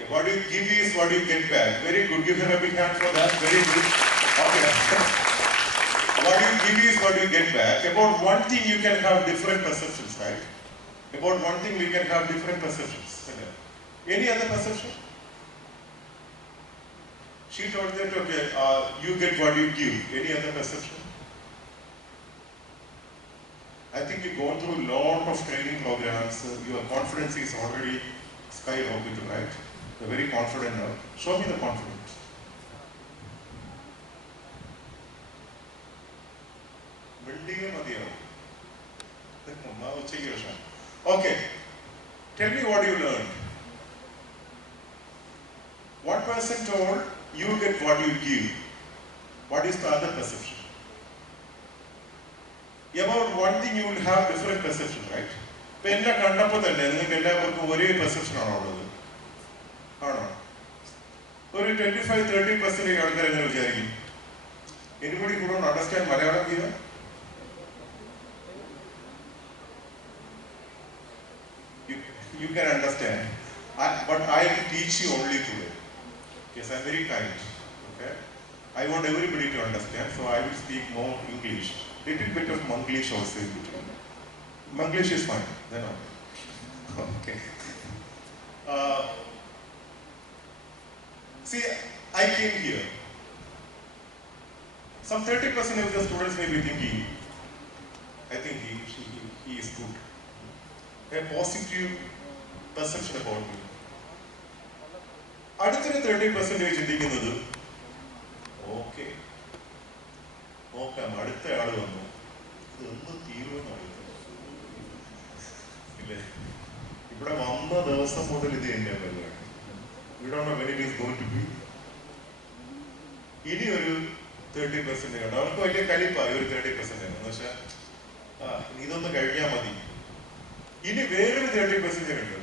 Okay, what you give is what you get back. Very good. Give her a big hand for that. Very good. Okay. What you give is what you get back. About one thing you can have different perceptions, right? About one thing we can have different perceptions. Any other perception? She told that, okay, you get what you give. Any other perception? I think you've gone through a lot of training programs. Your confidence is already skyrocketed, right? You're very confident now. Show me the confidence. Okay, tell me what you learned. One person told you get what you give. What is the other perception? About one thing you will have different perception, right? When the kandappo thanne ningalku ellavarkkum ore perception aanu ullathu. Aano? Oru 25-30% ആൾക്കാർ എങ്ങനെ വിചാരിക്കും? Anybody who don't understand Malayalam here? You can understand, but I will teach you only today. Yes, I am very kind. Okay, I want everybody to understand, so I will speak more English. Little bit of Manglish also in between. Manglish is fine. Then okay. See, I came here. Some 30% of the students may be thinking, I think he is good. A positive perception about me. അടുത്തൊരു 30% ചിന്തിക്കുന്നത് okay നോക്കാം അടുത്ത ആള് വന്നു ഇതൊന്നും തീരുമെന്ന് അറിയത്തില്ല ഇല്ലേ ഇവിടെ വന്ന ദിവസം മുതൽ ഇത് തന്നെയാ പരിപാടി we don't know when it is going to be ഇനി ഒരു 30% ഉണ്ട് അവർക്ക് വലിയ കലിപ്പായി ഒരു 30% എന്ന് വെച്ചാൽ ഇതൊന്ന് കഴിഞ്ഞാൽ മതി ഇനി വേറൊരു 30% ഉണ്ട്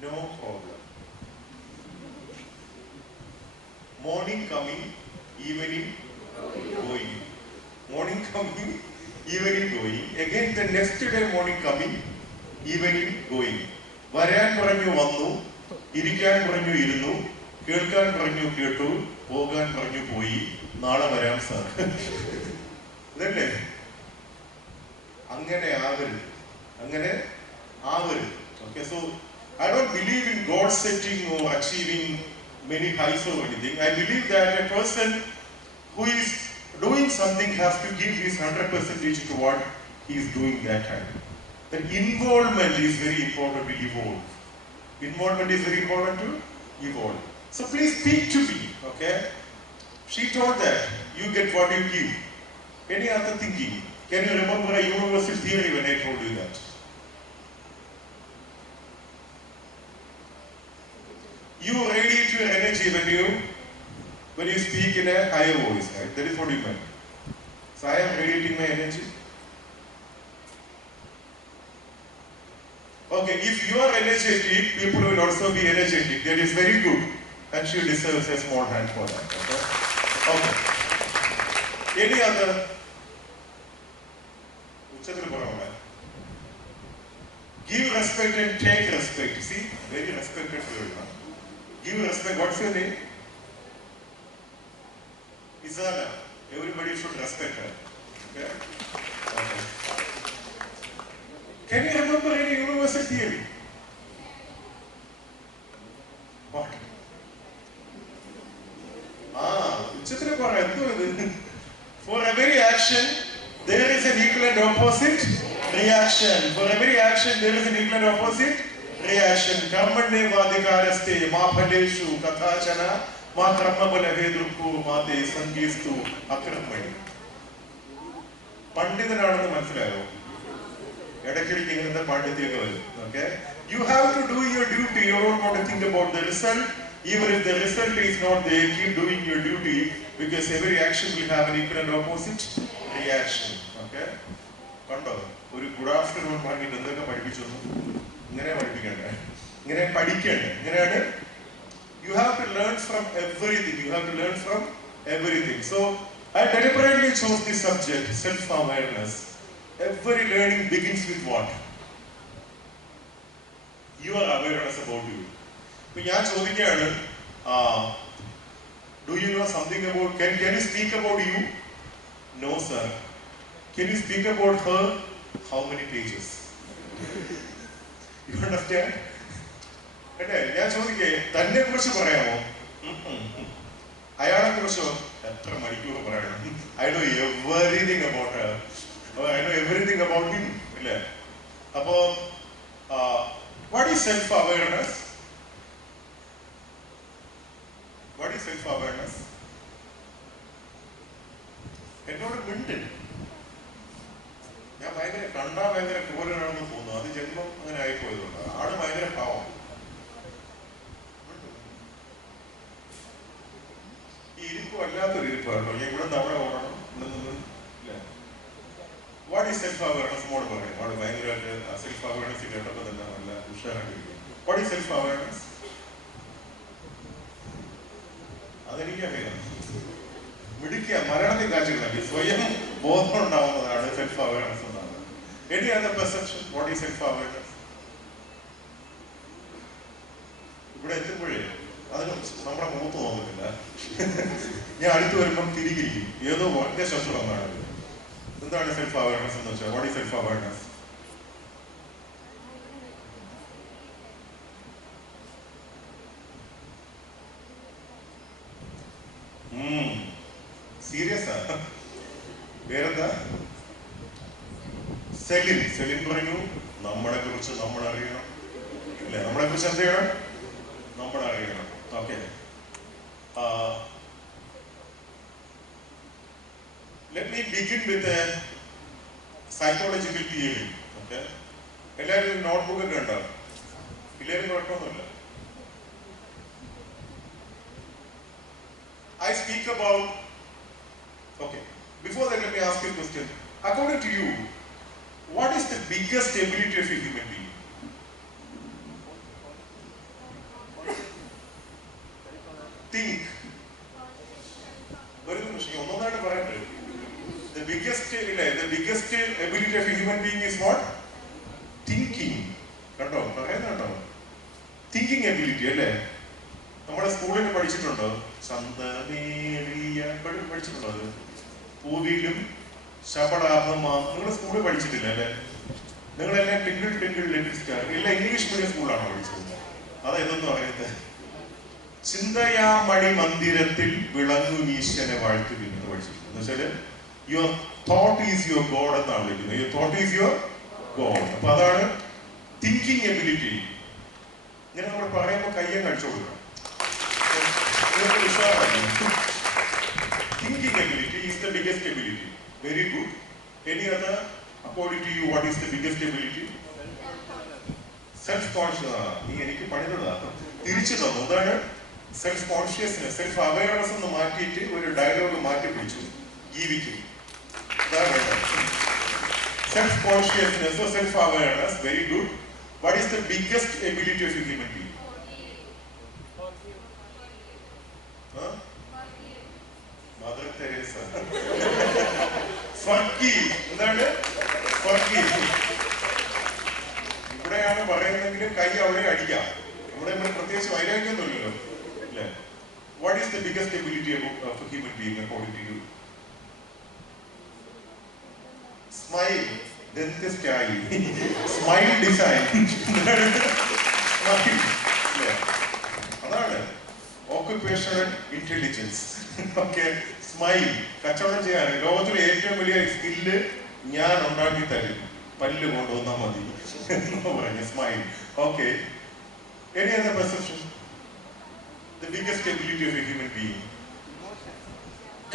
no problem. Morning coming, evening going. Morning coming, evening going. Again the next day morning coming, evening going. വരാൻ പറഞ്ഞു വന്നു, ഇരിക്കാൻ പറഞ്ഞു ഇരുന്നു, കേൾക്കാൻ പറഞ്ഞു കേട്ടു, പോകാൻ പറഞ്ഞു പോയി, നാളെ വരാം സാർ. ഇതല്ലേ? അങ്ങനെ ആവരുത്. അങ്ങനെ ആവരുത്. Okay, so I don't believe in God setting or achieving many heights or anything. I believe that a person who is doing something has to give his 100% to what he is doing that time. The involvement is very important to evolve. Involvement is very important to evolve. So please speak to me, okay? She told that you get what you give. Any other thinking? Can you remember a universal theory when I told you that? You radiate your energy when you speak in a higher voice, right? That is what you meant. So I am radiating my energy. Okay, if you are energetic, people will also be energetic. That is very good. And she deserves a small hand for that. Okay? Okay. Any other? Give respect and take respect. See, very respected girl. Give respect. What's your name? Isana. Everybody should respect her. Okay? Okay. Can you remember any universal theory? What? For every action, there is an equal and opposite reaction. For every action, there is an equal and opposite reaction. Karmane vadikaraste ma phaleshu kathachana ma karma balahedruku ma te sangistu akramani. പണ്ഡിതനാണെന്ന് മനസ്സിലായോ? ഇടയ്ക്കിടയ്ക്ക് ഇങ്ങനത്തെ പാണ്ഡിത്യമൊക്കെ വരും. Okay? You have to do your duty. You don't want to think about the result. Even if the result is not there, keep doing your duty because every action will have an equal and opposite reaction. Okay? കണ്ടോ? ഒരു good afternoon പറഞ്ഞിട്ട് എന്തൊക്കെ പഠിപ്പിച്ചു? ഇങ്ങനെ പഠിപ്പിക്കണ്ടേ? ഇങ്ങനെ പഠിക്കണ്ടേ? ഇങ്ങനെയാണ്. You have to learn from everything. You have to learn from everything. So I deliberately chose this subject, self-awareness. Every learning begins with what? Your awareness about you. ഇപ്പൊ ഞാൻ ചോദിക്കുകയാണ്, do you know something about, can you speak about you? No sir. Can you speak about her? How many pages? You understand? അല്ലേ? ഞാൻ ചോദിക്കേ, തന്നെ കുറിച്ച് പറയാമോ? അയാളെ കുറിച്ചോ എത്ര മണിക്കൂർ പറയണം? I know everything about her. I know everything about him. ഇല്ലേ? അപ്പോ what is self-awareness? What is self-awareness? എന്നോട് മിണ്ട്. ഞാൻ ഭയങ്കര ക്രൂരനാണെന്ന് തോന്നുന്നു. അത് ജന്മം അങ്ങനെ ആയിപ്പോയതുകൊണ്ട്. ആള് ഭയങ്കര പാവം. ഈ ഇരിപ്പ് വല്ലാത്തൊരു ഇരിപ്പാണല്ലോ. ഞാൻ ഇവിടെ നിന്ന് അവിടെ ഓടണം, ഇവിടെ നിന്ന് ഇല്ലേ? What is self awareness? മോഡ് പറയും. അവിടെ ഭയങ്കരമായിട്ട് സെൽഫ് അവയർനെസ് കേട്ടപ്പോൾ തന്നെ നല്ല ഉഷാറായിട്ടിരിക്കും. What is self awareness? അതെനിക്കറിയാം. മിടുക്കിയ മരണത്തിൽ കാഴ്ചകളാക്കി സ്വയം ബോധം ഉണ്ടാവുന്നതാണ് സെൽഫ് അവയർനെസ് എന്നാണ്. Any other perception? What is self awareness? ഇവിടെ എത്തുമ്പോഴേ അതിന് നമ്മുടെ മുഖത്ത് നോക്കുന്നില്ല. ഞാൻ അടുത്ത് വരുമ്പം തിരികിരിക്കും, ഏതോ വളരെ ശത്രു വന്നാണ്. എന്താണ് സെൽഫ് അവയർനെസ് എന്ന് വെച്ചാൽ? What is self awareness? Serious ആ? പേരെന്താ? സെലിൻ പറഞ്ഞു, നമ്മളെ കുറിച്ച് നമ്മൾ അറിയണം അല്ലെ? നമ്മളെ കുറിച്ച് എന്ത് ചെയ്യണം? നമ്മൾ അറിയണം. Okay, let me begin with a psychological theory. Okay, എല്ലാവരും നോട്ട്ബുക്ക് ഒക്കെ ഉണ്ടാവും. എല്ലാവരും കുഴപ്പമൊന്നുമില്ല. I speak about, okay, before that let me ask you a question. According to you, what is the biggest ability of a human being? Think. ഒന്നൊന്നായിട്ട് പറയട്ടെ. The biggest ability of a human being is what? Thinking. കണ്ടോ പറയുന്നത് കണ്ടോ? Thinking ability അല്ലേ? നമ്മുടെ സ്കൂളിൽ പഠിച്ചിട്ടുണ്ടോ? ചന്തമേറിയ പഠിച്ചിട്ടുണ്ടോ? അത് പൂവിലും ശബളാഭമാം. നിങ്ങൾ സ്കൂളിൽ പഠിച്ചിട്ടില്ല അല്ലേ? നിങ്ങളെല്ലാം ടിങ്കിൾ ലിറ്റിൽ സ്റ്റാർ എല്ലാം ഇംഗ്ലീഷ് മീഡിയം സ്കൂളിലാണോ പഠിച്ചത്? അതെന്തെന്ന് പറയുന്നത്? ചിന്തയാമണി മന്ദിരത്തിൽ വിളങ്ങും ഈശ്വരനെ വാഴ്ത്തുവിൻ എന്ന് പഠിച്ചിട്ടുണ്ട്. എന്ന് വെച്ചാല് your thought is your God എന്നാണ് വിളിക്കുന്നത്. Your thought is your God. അപ്പൊ അതാണ് തിങ്കിങ് എബിലിറ്റി. ഇങ്ങനെ നമ്മൾ പറയുമ്പോൾ കയ്യം കഴിച്ചു കൊടുക്കണം. Thinking ability is the biggest ability. Very good. Any other, according to you, what is the biggest ability? Self-conscious. നീ എനിക്ക് പണിതതാ തിരിച്ചു തന്നു. അതാണ് സെൽഫ് കോൺഷ്യസ്നെസ്. സെൽഫ് അവയർനെസ് എന്ന് മാറ്റിയിട്ട് ഒരു ഡയലോഗ് മാറ്റി പിടിച്ചു ജീവിക്കും. Self consciousness, self awareness. Very good. What is the biggest ability of a human being? Mother Teresa. എന്താണ് ഇവിടെയാണ് പറയുന്നെങ്കിലും കൈ അവിടെ അടിക്കാം. ഇവിടെ പ്രത്യേകിച്ച് വൈരാഗ്യമൊന്നുമില്ലല്ലോ അല്ലേ? What is the biggest ability of a human being according to you? Smile. ദന്തസ്റ്റായി സ്മൈൽ ഡിസൈൻ. അതാണ് ഓക്യുപേഷണൽ ഇന്റലിജൻസ്. Okay, smile. കച്ചവടം ചെയ്യാൻ ലോകത്തിലെ ഏറ്റവും വലിയ സ്കില്ല് ഞാൻ ഉണ്ടാക്കി തരും, പല്ല് കൊണ്ടുവന്നാൽ മതി എന്ന് പറഞ്ഞ smile. Okay, any other perception? The biggest ability of a human being?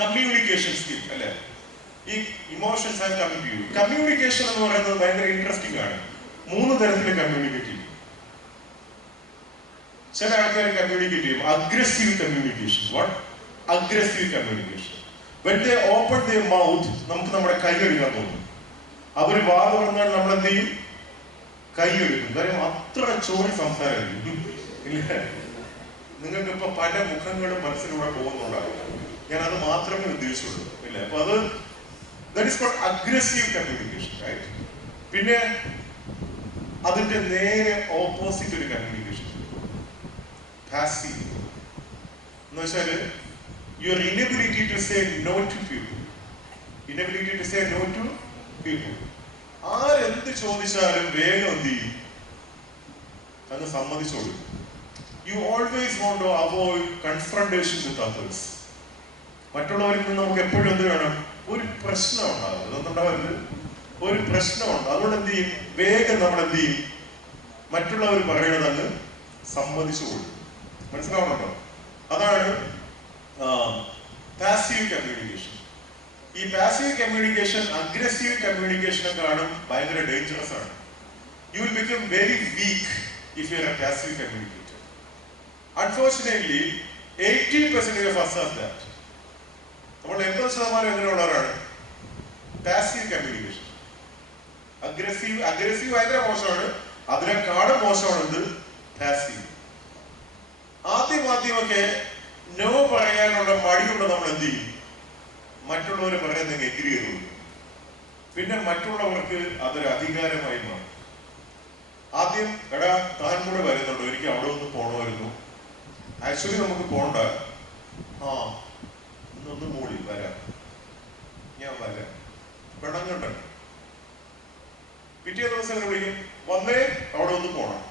Communication skill അല്ലേ? ഈ emotions and coming to you. Communication എന്ന് പറയുന്നത് ഭയങ്കര ഇൻട്രസ്റ്റിംഗ് ആണ്. 3 തരത്തിൽ കമ്മ്യൂണിക്കേറ്റ് ചെയ്യും. ചില ആൾക്കാർ കമ്മ്യൂണിക്കേറ്റ് ചെയ്യും. Aggressive communication. What? Aggressive communication. When they open their mouth, നമുക്ക് നമ്മുടെ കൈ എടുക്കാൻ തോന്നും. അവർ വാ തുറന്നാൽ നമ്മൾ എന്ത് ചെയ്യും? കൈ എടുക്കും. കാര്യം അത്ര ചോറി സംസാരമായിരിക്കും ഇല്ലേ? നിങ്ങൾക്ക് ഇപ്പൊ പല മുഖങ്ങളും മനസ്സിലൂടെ പോകുന്നുണ്ടാകും. ഞാൻ അത് മാത്രമേ ഉദ്ദേശിച്ചുള്ളൂ ഇല്ലേ? അപ്പൊ അത് that is called aggressive communication, right? പിന്നെ അതിന്റെ നേരെ ഓപ്പോസിറ്റ് ഒരു കമ്മ്യൂണിക്കേഷൻ, പാസീവ് എന്ന് വെച്ചാല് your inability to say no to people, inability to say no to people. ആരെന്ത് ചോദിച്ചാലും വേഗം എന്ത് ചെയ്യും, അങ്ങ് സമ്മതിച്ചോളൂ. You always want to avoid confrontation with others. മറ്റുള്ളവരിൽ നിന്ന് നമുക്ക് എപ്പോഴും എന്ത് വേണം, ഒരു പ്രശ്നം ഉണ്ടാകും, അതൊന്നുണ്ടാവരുത്, ഒരു പ്രശ്നമുണ്ട്. അതുകൊണ്ട് എന്ത് ചെയ്യും, വേഗം നമ്മൾ എന്ത് ചെയ്യും, മറ്റുള്ളവർ പറയണത് അങ്ങ് സമ്മതിച്ചുകൊള്ളു. മനസ്സിലാവുന്നുണ്ടോ? അതാണ് പാസീവ് കമ്മ്യൂണിക്കേഷൻ. ഈ പാസീവ് കമ്മ്യൂണിക്കേഷൻ അഗ്രസീവ് കമ്മ്യൂണിക്കേഷനെക്കാളും ഭയങ്കര ഡേഞ്ചറസ് ആണ്. You will become very weak if you are A passive communicator. Unfortunately 80% of us are that. നമ്മൾ 80% എങ്ങനെയുള്ളവരാണ്? Passive communication. അഗ്രസീവ് ഭയങ്കര മോശമാണ്, അതിനെക്കാളും മോശമാണ് എന്ത്, പാസീവ്. ആദ്യമൊക്കെ നോ പറയാനുള്ള മടിയുള്ള നമ്മൾ എന്ത് ചെയ്യും, മറ്റുള്ളവർ പറയുന്നത് എഗ്രി ചെയ്തു. പിന്നെ മറ്റുള്ളവർക്ക് അതൊരു അധികാരമായി മാറും. ആദ്യം എടാ താൻ കൂടെ വരുന്നുണ്ടോ, എനിക്ക് അവിടെ ഒന്ന് പോകണമായിരുന്നു, ആക്ച്വലി നമുക്ക് പോണ്ട, ആ ഇന്നൊന്ന് മൂളി വരാം, ഞാൻ വരാം, പെണ്ണങ്ങണ്ട. പിറ്റേ ദിവസം വിളിക്കും, വന്നേ അവിടെ ഒന്ന് പോണം.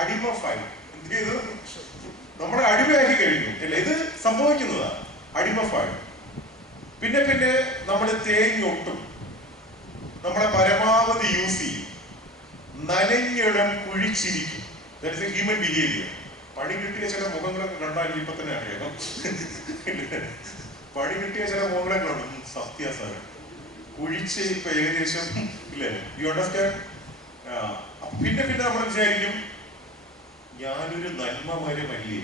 അടിമ ഫൈൻ എന്ത് ചെയ്തു, നമ്മളെ അടിമയാക്കി കഴിഞ്ഞു അല്ലെ, ഇത് സംഭവിക്കുന്നതാ അടിമ ഫൈൻ. പിന്നെ നമ്മൾ തേങ്ങൊട്ടും, നമ്മളെ പരമാവധി യൂസ് ചെയ്യും, നനഞ്ഞിടം കുഴിച്ചിരിക്കും. That is a human behaviour. പണി കിട്ടിയ ചില മുഖങ്ങളൊക്കെ കണ്ടാൽ ഇപ്പൊ തന്നെ അറിയാം. പണി കിട്ടിയ ചില മുഖങ്ങളൊക്കെ ഉണ്ട്, സത്യാസാരം കുഴിച്ച് ഇപ്പൊ ഏകദേശം ഇല്ലേ, യു അണ്ടർസ്റ്റാൻഡ്. പിന്നെ നമ്മൾ വിചാരിക്കും ഞാനൊരു നന്മമരമല്ലേ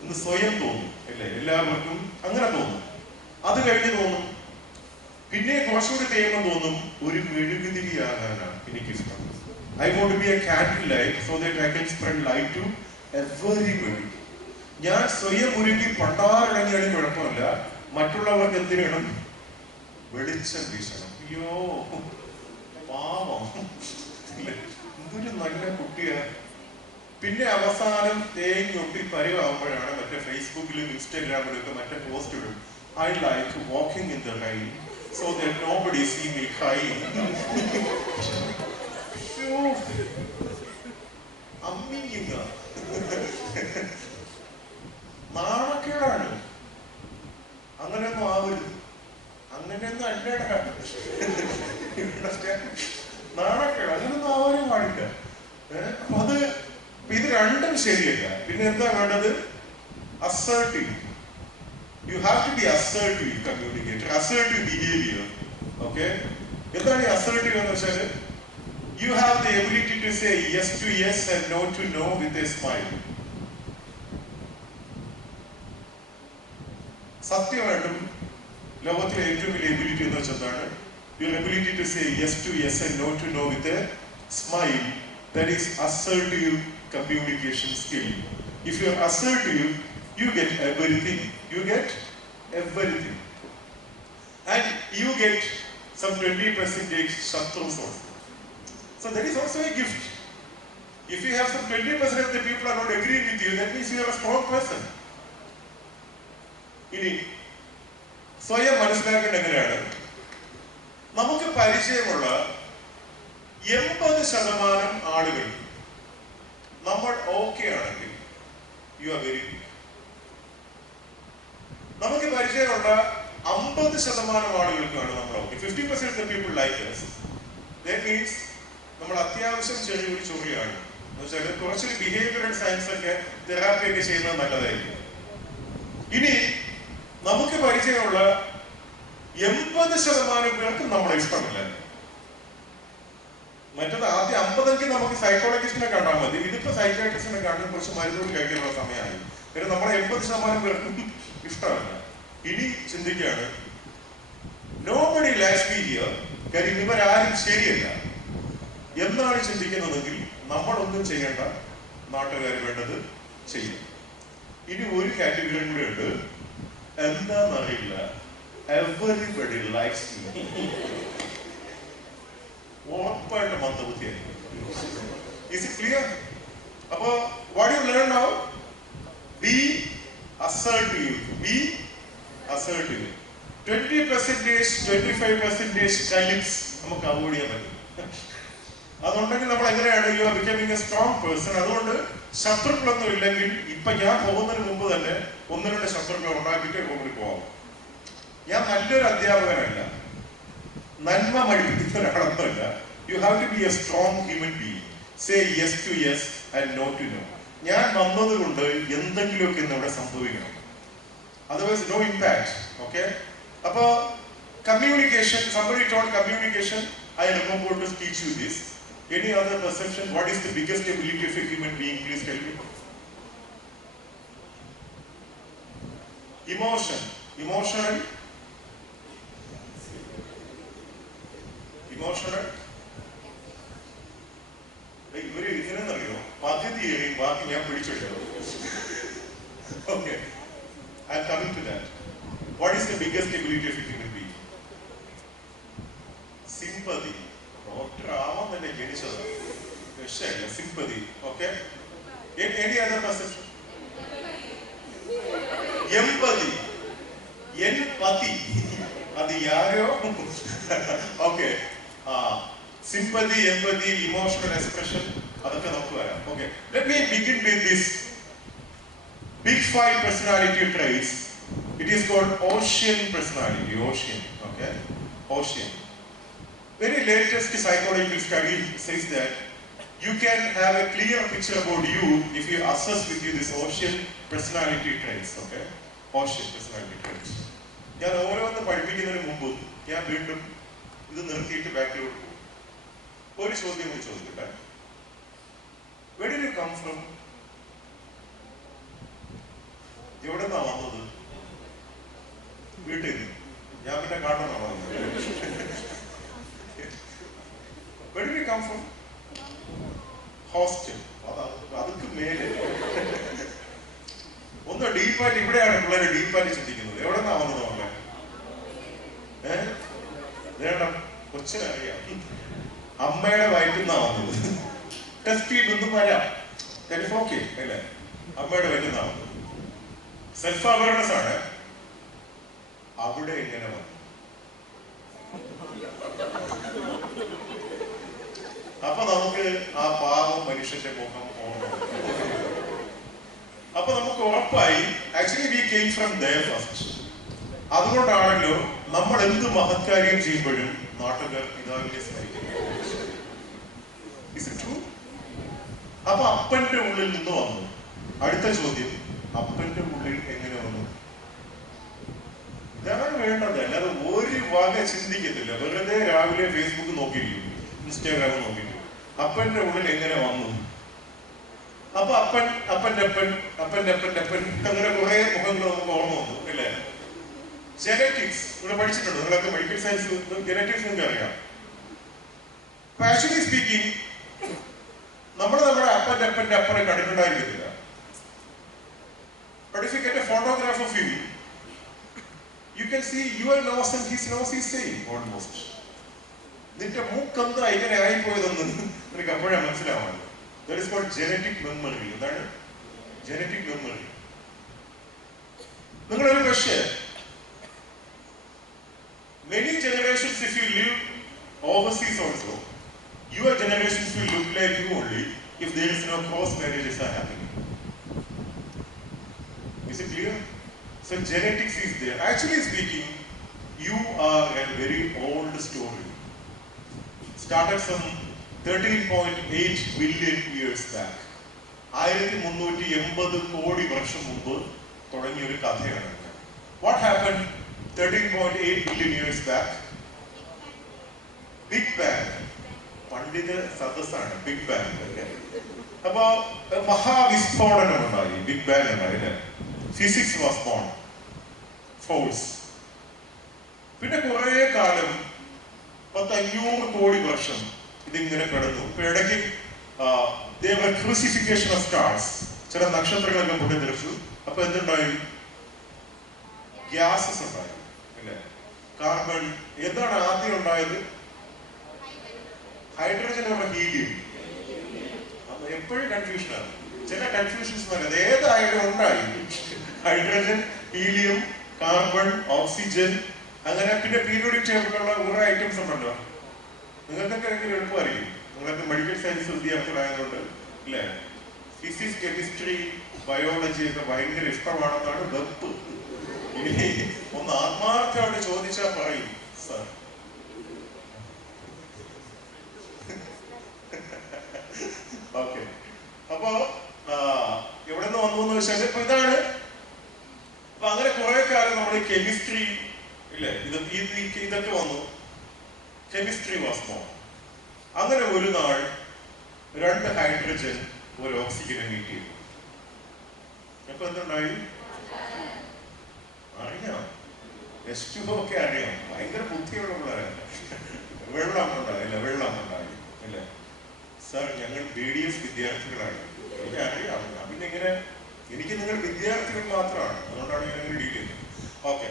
എന്ന് സ്വയം തോന്നും അല്ലേ, എല്ലാവർക്കും അങ്ങനെ തോന്നും. അത് കഴിഞ്ഞ് തോന്നും, പിന്നെ കുറച്ചുകൂടി ചെയ്യുമ്പോൾ തോന്നും ഒരു മെഴുകുതിരിയാകാനാണ് എനിക്കിഷ്ടം. I want to be a candle light so that I can spread light to everybody. ഞാൻ സ്വയം ഉരുകി പണ്ടാറിറങ്ങിയാലും കുഴപ്പമില്ല, മറ്റുള്ളവർക്ക് എന്തിനു വേണം, വെളിച്ചം വീശണം. അയ്യോ പാവം, എന്തൊരു നല്ല കുട്ടിയാ. പിന്നെ അവസാനം തേങ്ങൊട്ടി പരുവാകുമ്പോഴാണ് മറ്റേ ഫേസ്ബുക്കിലും ഇൻസ്റ്റാഗ്രാമിലും ഒക്കെ മറ്റേ പോസ്റ്റ് ഇടും, I like walking in the rain so that nobody see me crying. അമ്മിങ്ങ നാണക്കേടാണ്. അങ്ങനെയൊന്നും ആവരുത്, അങ്ങനെയൊന്നും അല്ലടാ, നാണക്കേട്, അങ്ങനെയൊന്നും ആവാനും പാടില്ല. അപ്പൊ ഇത് രണ്ടും ശരിയല്ല. പിന്നെ എന്താ വേണ്ടത്, assertive. You have to be assertive communicator, assertive behavior. Okay? എന്താണ് ഈ assertive എന്ന് വെച്ചാൽ, you have the ability to say yes to yes and no to no with a smile. സത്യമായിട്ടും ലോകത്തിലെ ഏറ്റവും വലിയ എബിലിറ്റി എന്ന് വെച്ചാൽ your ability to say yes to yes and no to no with a smile. That is assertive communication skill. If you are assertive, you get everything. You get everything. And you get some 20% shatrus also. So that is also a gift. If you have some 20% of the people are not agreeing with you, that means you are a strong person. ഇനി സ്വയം മനസ്സിലാക്കേണ്ട എങ്ങനെയാണ്, നമുക്ക് പരിചയമുള്ള 80% ആളുകൾ നമ്മൾ okay ആണെങ്കിൽ you are very good. നമുക്ക് പരിചയമുള്ള 50% ആളുകൾക്കാണ് നമ്മൾ okay, 50% of the people like us. That means നമ്മൾ അത്യാവശ്യം ചെറിയൊരു ചൊറിയാണ് എന്ന് വെച്ചാൽ കുറച്ചൊരു ബിഹേവിയറൽ സയൻസ് ഒക്കെ തെറാപ്പി ഒക്കെ ചെയ്യുന്നത് നല്ലതായിരിക്കും. ഇനി നമുക്ക് പരിചയമുള്ള 80% പേർക്ക് നമ്മളെ ഇഷ്ടമില്ല. മറ്റത് ആദ്യം 50 നമുക്ക് സൈക്കോളജിസ്റ്റിനെ കണ്ടാൽ മതി, ഇതിപ്പോ സൈക്കാട്രിസ്റ്റിനെ കാണാൻ കുറച്ച് മരുന്നുകൾ കഴിക്കാനുള്ള സമയമായി. കാരണം നമ്മളെ 80% പേർക്കും ഇഷ്ടമല്ല. ഇനി ചിന്തിക്കുകയാണ്, nobody likes me here, കാര്യം ഇവരാരും ശരിയല്ല എന്നാണ് ചിന്തിക്കുന്നതെങ്കിൽ നമ്മളൊന്നും ചെയ്യേണ്ട, നാട്ടുകാർ വേണ്ടത് ചെയ്യും. ഇനി ഒരു കാറ്റഗറി കൂടെ ഉണ്ട്, എന്താന്നറിയില്ല, everybody likes me. What ഉറപ്പായിട്ട് മന്ദബുദ്ധിയായിരിക്കും. Is it clear? അപ്പോ what you learn now? Be assertive. Be assertive. 20%, 25% calyps നമുക്ക് അവോയ്ഡ് ചെയ്യാൻ പറ്റും. അതുണ്ടെങ്കിൽ നമ്മൾ എങ്ങനെയാണ് you are becoming A strong person. അതുകൊണ്ട് ശത്രുക്കളൊന്നും ഇല്ലെങ്കിൽ ഇപ്പൊ ഞാൻ പോകുന്നതിന് മുമ്പ് തന്നെ 1-2 ശത്രുക്കൾ ഉണ്ടാക്കിയിട്ട് റൂമിൽ പോകാം. ഞാൻ നല്ലൊരു അധ്യാപകനല്ല, നന്മ പഠിപ്പിക്കുന്ന ഒരാളൊന്നുമല്ല. You have to be a strong human being. Say yes to yes and no to no. ഞാൻ വന്നത് കൊണ്ട് എന്തെങ്കിലുമൊക്കെ ഇന്നിവിടെ സംഭവിക്കണം, അതർവൈസ് നോ ഇമ്പാക്ട്. ഓക്കെ, അപ്പോ communication, somebody told communication. I remember to teach you this. Any other perception? What is the biggest ability of a human being? Please tell me. Emotion. Emotional. ഇവര് ഇങ്ങനെന്നറിയോ, പകുതി ഏറി ബാക്കി ഞാൻ പിടിച്ചിട്ടോ. Okay, I am coming to that. What is the biggest ability of a human being? Sympathy. Doctor ആവാൻ തന്നെ ജനിച്ചത് വിഷയല്ല. Sympathy. Okay, any other perception? Empathy. Empathy അത് യാരോ. Okay, sympathy, empathy, emotional expression, അതൊക്കെ നമുക്ക് വരാം. Okay, let me begin with this big 5 personality traits. It is called ocean personality. Ocean. Okay, ocean. Very latest psychological study says that you can have a clear picture about you if you assess with you this ocean personality traits. Okay, ocean personality traits. ഞാൻ ഓരോന്ന് പഠിപ്പിക്കുന്നതിന് മുമ്പ് ഞാൻ വീണ്ടും ഇത് നിർത്തിയിട്ട് ബാക്കിലോട്ട് പോകും. ഒരു ചോദ്യം കൂടി ചോദിക്കട്ടെ. Where did you come from? എവിടെ നിന്നാ വന്നത്? വീട്ടിൽ നിന്ന്. ഞാൻ പിന്നെ കാണണോ വന്നത്? Where did you come from? Hostel. അതൊക്കെ മേലെ. ഒന്ന് ഡീപ്പായിട്ട്, ഇവിടെയാണ് പിള്ളേരെ ഡീപ്പായിട്ട് ചിന്തിക്കുന്നത്. എവിടെ നിന്നാ വന്നത് നമ്മളെ? വേണ്ട, കൊച്ചിനറിയാം അമ്മയുടെ വയറ്റിൽ നിന്നാ വന്നത്. ടെസ്റ്റ് ചെയ്തൊന്നും വരാം, ഓക്കെ അല്ലേ? അമ്മയുടെ വയറ്റിൽ നിന്നാ വന്നത്. സെൽഫ് അവയർനെസ് ആണ്. അവിടെ എങ്ങനെ വന്നു? അപ്പൊ നമുക്ക് ആ പാവം മനുഷ്യന്റെ മുഖം ഓർമ്മ. അപ്പൊ നമുക്ക് ഉറപ്പായി actually we came from there first. അതുകൊണ്ടാണല്ലോ നമ്മൾ എന്ത് മഹത്കാര്യം ചെയ്യുമ്പോഴും നാട്ടുകാർ പിതാവിനെ സ്മരിക്കുന്നു. അപ്പൊ അപ്പന്റെ ഉള്ളിൽ നിന്ന് വന്നു. അടുത്ത ചോദ്യം, അപ്പന്റെ ഉള്ളിൽ എങ്ങനെ വന്നു? ഇതാണ് വേണ്ടത്. അല്ലാതെ ഒരു വക ചിന്തിക്കത്തില്ല. വെറുതെ രാവിലെ ഫേസ്ബുക്ക് നോക്കിയിരിക്കും, ഇൻസ്റ്റാഗ്രാം നോക്കിയിരിക്കും. അപ്പന്റെ ഉള്ളിൽ എങ്ങനെ വന്നു? അപ്പൊ അപ്പന്റെ അപ്പൻ അങ്ങനെ കുറെ മുഖങ്ങൾ നമുക്ക് ഓർമ്മ വന്നു അല്ലേ? ജെനറ്റിക്സ് ഇവിടെ പഠിച്ചിട്ടുണ്ട്. നിങ്ങളൊക്കെ മെഡിക്കൽ സയൻസ് ജെനറ്റിക്സ് നിങ്ങൾക്ക് അറിയാം. ആക്ച്വലി സ്പീക്കിംഗ് നമ്മുടെ അപ്പന്റെ അപ്പനെ കണ്ടിട്ടുണ്ടായിരിക്കത്തില്ല. But if you get a photograph of him, you can see your nose and his nose is same almost. നിന്റെ മൂക്കെന്താ ഇങ്ങനെ ആയിപ്പോയതെന്ന് നിനക്ക് അപ്പോഴാണ് മനസ്സിലാവുന്നത്. That is called genetic memory. എന്താണ് genetic memory? നിങ്ങളൊരു പക്ഷേ many generations, if you live overseas also, your generations will look like you only if there is no cross marriages are happening. Is it clear? So genetics is there. Actually speaking, you are a very old story. Started some 13.8 billion years back. 1380 കോടി വർഷം മുമ്പ് തുടങ്ങിയ ഒരു കഥയാണ്. What happened 13.8 billion years back? Big Bang. പണ്ഡിത സദസ്സാണ് big bang. അപ്പൊ മഹാവിസ്ഫോടനം ഉണ്ടായി, big bang ഉണ്ടായി അല്ലേ? Physics was born, force. പിന്നെ കുറെ കാലം 500 കോടി വർഷം ഇതിങ്ങനെ കിടന്നു. ഇപ്പൊ ഇടയ്ക്ക് ക്രൂസിഫിക്കേഷൻ ഓഫ് സ്റ്റാർസ്, ചില നക്ഷത്രങ്ങളൊക്കെ പൊട്ടിത്തെറിച്ചു. അപ്പൊ എന്തുണ്ടായി? ഗ്യാസസ് ഉണ്ടായി അല്ലേ? കാർബൺ. എന്താണ് ആദ്യം ഉണ്ടായത്? Hydrogen or helium? എപ്പോഴും കൺഫ്യൂഷനാണ്. ചില കൺഫ്യൂഷൻസ് പറയുന്നത് ഏതായാലും ഉണ്ടായി. ഹൈഡ്രജൻ, ഹീലിയം, കാർബൺ, ഓക്സിജൻ, അങ്ങനെ പിന്നെ പീരിയോഡിക് ടേബിളിലുള്ള കുറെ ഐറ്റംസ് ഉണ്ടല്ലോ. നിങ്ങൾക്കൊക്കെ എങ്ങനെ എളുപ്പമായിരിക്കും, നിങ്ങൾക്ക് മെഡിക്കൽ സയൻസ് വിദ്യാർത്ഥികളായതുകൊണ്ട് അല്ലേ? ഫിസിക്സ്, കെമിസ്ട്രി, ബയോളജി ഒക്കെ ഭയങ്കര ഇഷ്ടമാണെന്നാണ് വെപ്പ്. ഇനി ഒന്ന് ആത്മാർത്ഥമായിട്ട് ചോദിച്ചാൽ പറയും സാർ. ഓക്കെ, അപ്പോ എവിടെ നിന്ന് വന്നു എന്ന് വെച്ചാൽ ഇപ്പൊ ഇതാണ്. അപ്പൊ അങ്ങനെ കുറെ കാലം നമ്മൾ കെമിസ്ട്രി ഇല്ലേ, ഇതൊക്കെ വന്നു. Chemistry was born. അങ്ങനെ ഒരു നാൾ 2 ഹൈഡ്രജൻ ഒരു ഓക്സിജനെ മീറ്റ് ചെയ്തു. അപ്പൊ എന്തുണ്ടായി? അറിയാം, H2O ഒക്കെ അറിയാം, ഭയങ്കര ബുദ്ധിയുള്ള പിള്ളേരല്ല. വെള്ളം ഉണ്ടായില്ല, വെള്ളം ഉണ്ടായി അല്ലേ? സാർ ഞങ്ങൾ BDS വിദ്യാർത്ഥികളാണ്, എനിക്ക് അറിയാം. പിന്നെ ഇങ്ങനെ എനിക്ക് നിങ്ങൾ വിദ്യാർത്ഥികൾ മാത്രമാണ്, അതുകൊണ്ടാണ് ഞാൻ ഇങ്ങനെ ഡീൽ ചെയ്യുന്നത്. ഓക്കെ,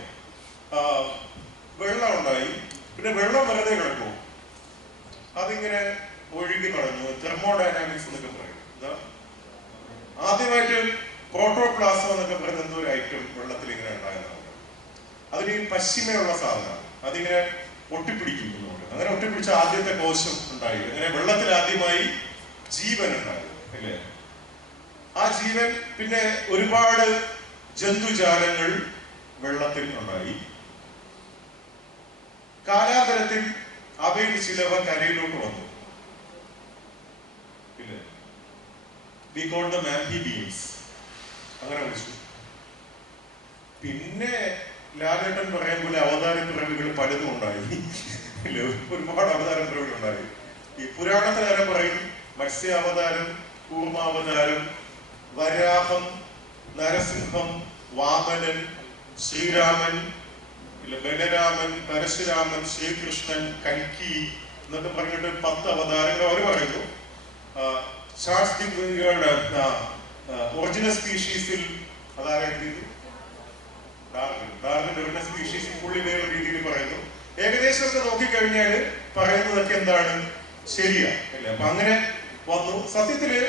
വെള്ളം ഉണ്ടായി. പിന്നെ വെള്ളം വെറുതെ കിടക്കും, അതിങ്ങനെ ഒഴുകി നടന്നു. തെർമോഡൈനാമിക്സ് എന്നൊക്കെ പറയും. എന്താ ആദ്യമായിട്ട് പ്രോട്ടോപ്ലാസം എന്നൊക്കെ പറയുന്ന എന്തോ ഒരു ഐറ്റം വെള്ളത്തിൽ ഇങ്ങനെ ഉണ്ടാകുന്നതാണ്. അതിന് പശ്ചിമയുള്ള സാധനമാണ്, അതിങ്ങനെ ഒട്ടിപ്പിടിക്കുന്നു. അങ്ങനെ ഒട്ടിപ്പിടിച്ച ആദ്യത്തെ കോശം ഉണ്ടായി. അങ്ങനെ വെള്ളത്തിൽ ആദ്യമായി ജീവൻ ഉണ്ടായി അല്ലേ? ആ ജീവൻ പിന്നെ ഒരുപാട് ജന്തുജാലങ്ങൾ വെള്ളത്തിൽ ഉണ്ടായി. കാലാന്തരത്തിൽ അവയിൽ ചിലവ കരയിലോട്ട് വന്നു. ഇല്ലേ? We call them amphibians. അങ്ങനെ വിളിച്ചു. പിന്നെ ലാലേട്ടൻ പറയാൻ പോലെ അവതാര പിറവികൾ പലതും ഉണ്ടായി. ഒരുപാട് അവതാര പിറവികൾ ഉണ്ടായി. ഈ പുരാണത്തിൽ ആരെ പറയും? മത്സ്യാവതാരം, കൂർമാവതാരം, വരാഹം, നരസിംഹം, വാമനൻ, ശ്രീരാമൻ, ബലരാമൻ, പരശുരാമൻ, ശ്രീകൃഷ്ണൻ, കൽക്കി എന്നൊക്കെ പറഞ്ഞിട്ട് 10 അവതാരങ്ങൾ അവർ പറയുന്നു. ഒറിജിനൽ സ്പീഷീസിൽ അതാരായിരുന്നു? ഡാർവിൻ ഒറിജിനൽ സ്പീഷീസിൽ പുള്ളി വേറെ രീതിയിൽ പറയുന്നു. ഏകദേശം ഒക്കെ നോക്കിക്കഴിഞ്ഞാൽ പറയുന്നതൊക്കെ എന്താണ് ശരിയാ അല്ലേ? അപ്പൊ അങ്ങനെ വന്നു. സത്യത്തില്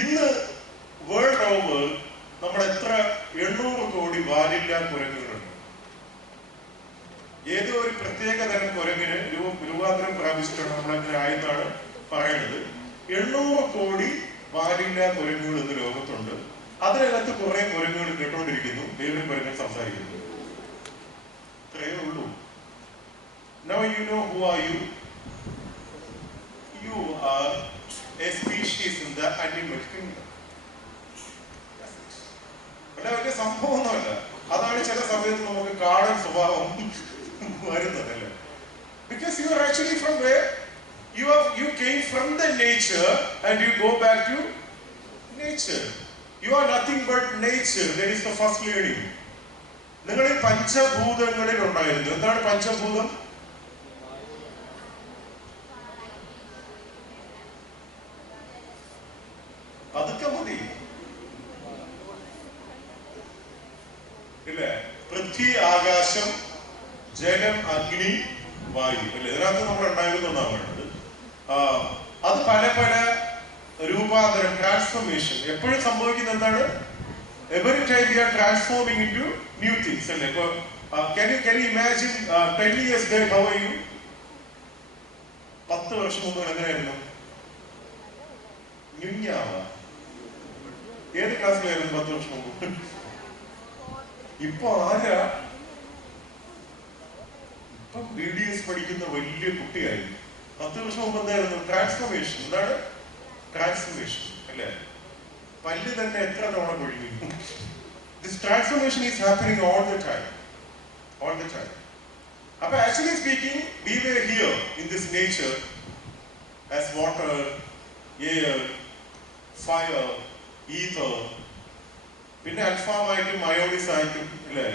ഇന്ന് വേൾഡ് ഓവർ നമ്മൾ എത്ര 800 കോടി വാലില്ലാ കുരങ്ങുകളുണ്ട്. ഏതോ ഒരു പ്രത്യേക തരം കുരങ്ങിന് രൂപാന്തരം പ്രാപിച്ചിട്ടാണ് നമ്മളങ്ങനെ ആയെന്നാണ് പറയുന്നത്. 800 കോടി വാലില്ലാ കുരങ്ങുകൾ ഇന്ന് ലോകത്തുണ്ട്. അതിനകത്ത് കുറെ കുരങ്ങുകൾ കേട്ടോണ്ടിരിക്കുന്നു, വേറൊരു കുരങ്ങൻ സംസാരിക്കുന്നു. ഇത്രയേ ഉള്ളൂ. Now you know who are you? You are a species in the animal kingdom. അല്ല, വലിയ സംഭവമൊന്നുമല്ല. അതാണ് ചില സമയത്ത് നമുക്ക് കാണാൻ സ്വഭാവം വരുന്നതല്ലേ? Because you are actually from where? You came from the nature and you go back to nature. You are nothing but nature. That is the first learning. നിങ്ങൾ ഈ പഞ്ചഭൂതങ്ങളിൽ ഉണ്ടായിരുന്നു. എന്താണ് പഞ്ചഭൂതം? അതൊക്കെ മതി ഇല്ലേ? പൃഥ്വി, ആകാശം, ജലം, അഗ്നി, വായു അല്ലേ? ഇതിനകത്ത് നമ്മൾ ഉണ്ടായിരുന്നാണ് വേണ്ടത്. അത് പല പല രൂപാന്തരം, ട്രാൻസ്ഫോർമേഷൻ എപ്പോഴും സംഭവിക്കുന്നത് എന്താണ്? Every time we are transforming into new things അല്ലേ? ഇപ്പൊ can you imagine 10 years back how are you? 10 വർഷം മുമ്പ് എങ്ങനെയായിരുന്നു? ന്യൂഞ്ഞാവ. ഏത് ക്ലാസ്സിലായിരുന്നു 10 വർഷം മുമ്പ്? ഇപ്പൊ ആരാ? ഇപ്പം BDS പഠിക്കുന്ന വലിയ കുട്ടിയായി. 10 വർഷം മുമ്പ് എന്തായിരുന്നു? ട്രാൻസ്ഫോർമേഷൻ. എന്താണ് ട്രാൻസ്ഫോർമേഷൻ അല്ലേ? പല്ല് തന്നെ എത്ര തവണ കൊഴിഞ്ഞു. This transformation is happening all the time. അപ്പൊ actually speaking, we were here in this nature as water, air, fire, ether. പിന്നെ അൽഫാമായിട്ടും മയോണീസ് ആയിട്ടും അല്ലേ,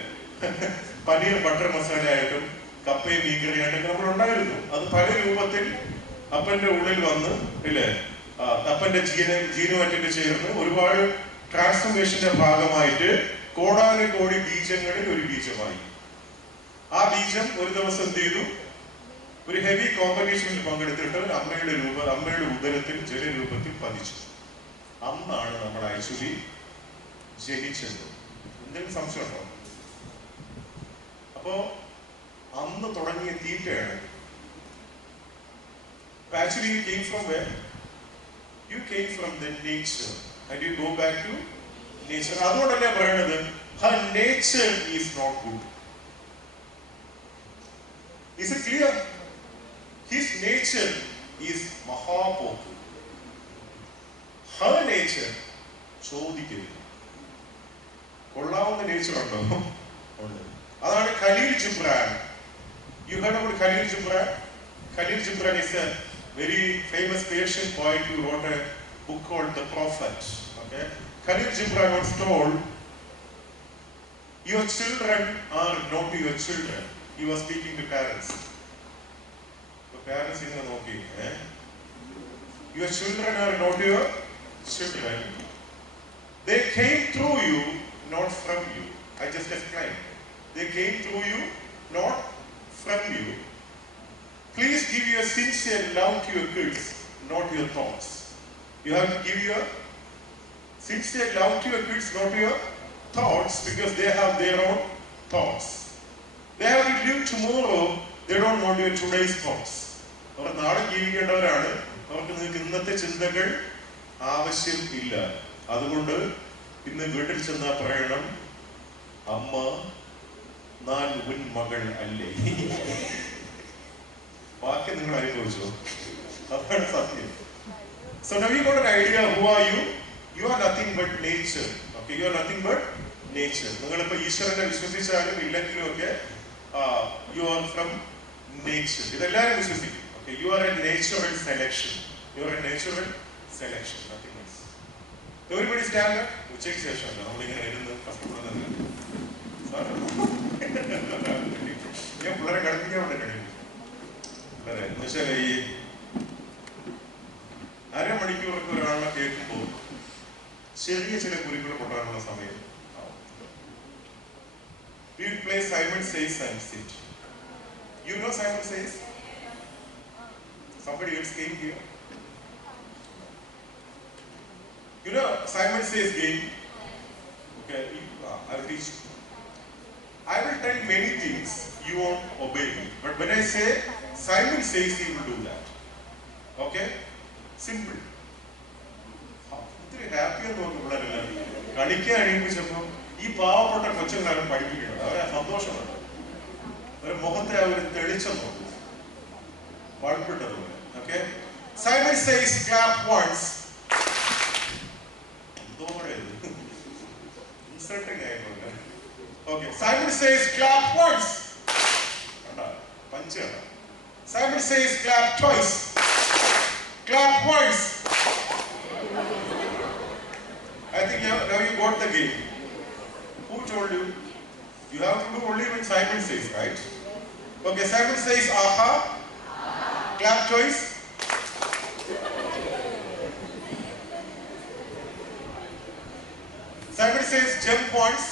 പനീർ ബട്ടർ മസാല ആയിട്ടും കപ്പയും മീൻകറി ആയിട്ടൊക്കെ നമ്മൾ ഉണ്ടായിരുന്നു. അത് പല രൂപത്തിൽ അപ്പന്റെ ഉള്ളിൽ വന്ന് ഇല്ലേ, അപ്പന്റെ ജീനുമായിട്ട് ചേർന്ന് ഒരുപാട് ട്രാൻസ്ഫോർമേഷന്റെ ഭാഗമായിട്ട് കോടാനുകോടി ബീജങ്ങളിൽ ഒരു ബീജമായി. ആ ബീജം ഒരു ദിവസം എന്ത് ചെയ്തു? ഒരു ഹെവി കോമ്പറ്റീഷനിൽ പങ്കെടുത്തിട്ട് അമ്മയുടെ ഉദരത്തിൽ ജലരൂപത്തിൽ പതിച്ചു. അന്നാണ് നമ്മൾ ആക്ച്വലി ജനിച്ചത്. എന്തെങ്കിലും സംശയമുണ്ടോ? അപ്പോ അന്ന് തുടങ്ങിയ തീറ്റയാണ്. Actually, you came from where? You came from the nature, and you go back to nature. അതുകൊണ്ടല്ലേ പറയുന്നത് her nature is not good. Is it clear? His nature is mahapoku. Her nature ചോദിക്കരുത്. കൊള്ളാവുന്ന നേച്ചർ ഉണ്ടോ? ഉണ്ട്. അതാണ് Khaleel Gibran. You heard about Khalil Gibran? Khalil Gibran is a very famous Persian poet who wrote a book called The Prophet. Okay? Khalil Gibran was told, your children are not your children. He was speaking to parents. The parents in the okay, your children are not your children. They came through you, not from you. I just explained. They came through you, not from you. Please give your sincere love to your kids, not your thoughts. You have to give your sincere love to your kids, not your thoughts, because they have their own thoughts. They have to live tomorrow. They don't want your today's thoughts. അവർ നാളെ ജീവിക്കേണ്ടവരാണ്. അവർക്ക് നിങ്ങൾക്ക് ഇന്നത്തെ ചിന്തകൾ ആവശ്യം ഇല്ല. അതുകൊണ്ട് ഇന്ന് വീട്ടിൽ ചെന്നാൽ പറയണം, അമ്മ ഞാൻ ഉൻ മകൾ അല്ലേ. ബാക്കി നിങ്ങൾ അനുഭവിച്ചോ? അതാണ് സത്യം. So now you got an idea who are you? You are nothing but nature. Okay, you are nothing but nature. നിങ്ങളിപ്പോ ഈശ്വരനെ വിശ്വസിച്ചാലും ഇല്ലെങ്കിലും ഒക്കെ you are from nature. ഇതെല്ലാവരും വിശ്വസിക്കും. Okay, you are a natural selection. You are a natural selection. Nothing else. Everybody stand up. ഉച്ചയ്ക്ക് ശേഷമല്ല നമ്മളിങ്ങനെ ഇരുന്ന് കഷ്ടപ്പെടുന്നത്. ഞാൻ പിള്ളേരെ കളിപ്പിക്കാൻ വേണ്ടിയിട്ടാണ്. എന്നുവെച്ചാൽ ഈ അരമണിക്കൂറൊക്കെ ഒരാളെ കേൾക്കുമ്പോൾ ചെറിയ ചില കുരുക്കൾ കൊണ്ടുവരാനുള്ള സമയം. We will play Simon Says and sit. You know Simon Says? Somebody else came here. You know Simon Says game? Okay, I will teach. I will tell many things, you won't obey me. But when I say Simon Says, he will do that. Okay? Simple. ഇത്തിരി ഹാപ്പിയെന്ന് നോക്കി പിള്ളേരല്ല കളിക്കാൻ എഴുതിച്ചപ്പോൾ ഈ പാവപ്പെട്ട കൊച്ചുങ്ങളാരും പഠിപ്പിക്കണം. അവരെ സന്തോഷമുണ്ട്. അവരുടെ മുഖത്തെ അവർ തെളിച്ചം നോക്കും, പഴുപ്പിട്ടതുപോലെ. Okay? Simon Says clap once. എന്തോടെ ഇൻസൾട്ടിങ് ആയിട്ടുണ്ട്. Okay, Simon Says clap once. Punch. Simon Says clap twice. Clap once. I think now you got the game. Who told you? You have to do only when Simon Says, right? Okay, Simon Says aha. Clap twice. Simon Says jump once.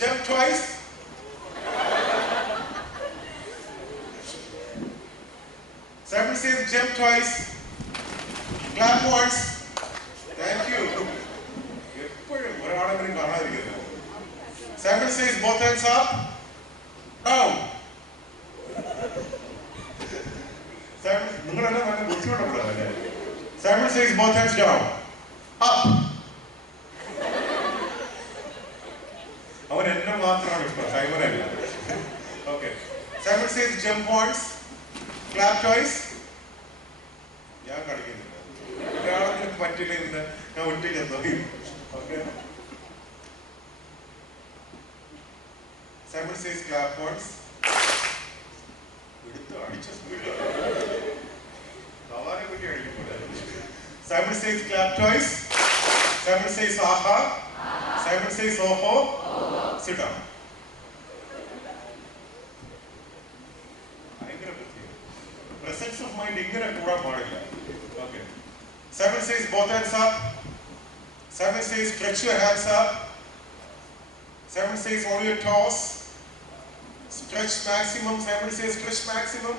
Jump twice. Simon Says jump twice. Clap once. Thank you. Simon Says both hands up. Down. Simon Says both hands down. Up. അവൻ എന്നെ മാത്രമാണ് ഇഷ്ടം, Simon അല്ല. Okay. Simon Says jump once. Clap twice. ഞാൻ കളിക്കുന്നില്ല. ഒരാളത്തിന് പറ്റില്ല എന്ന് ഞാൻ ഒറ്റയ്ക്ക് എന്തോ. Okay. Simon Says clap once. എടുത്ത് അടിച്ച സ്പീഡ് തവാനെ പറ്റി അടിക്കപ്പെടാ. Simon Says clap twice. Simon Says aha. Simon Says oho. Sit down. Presence of mind ingane kuda paadilla. Okay. Simon Says both hands up. Simon Says stretch your hands up. Simon Says on your toes. Stretch stretch maximum. Simon says stretch maximum,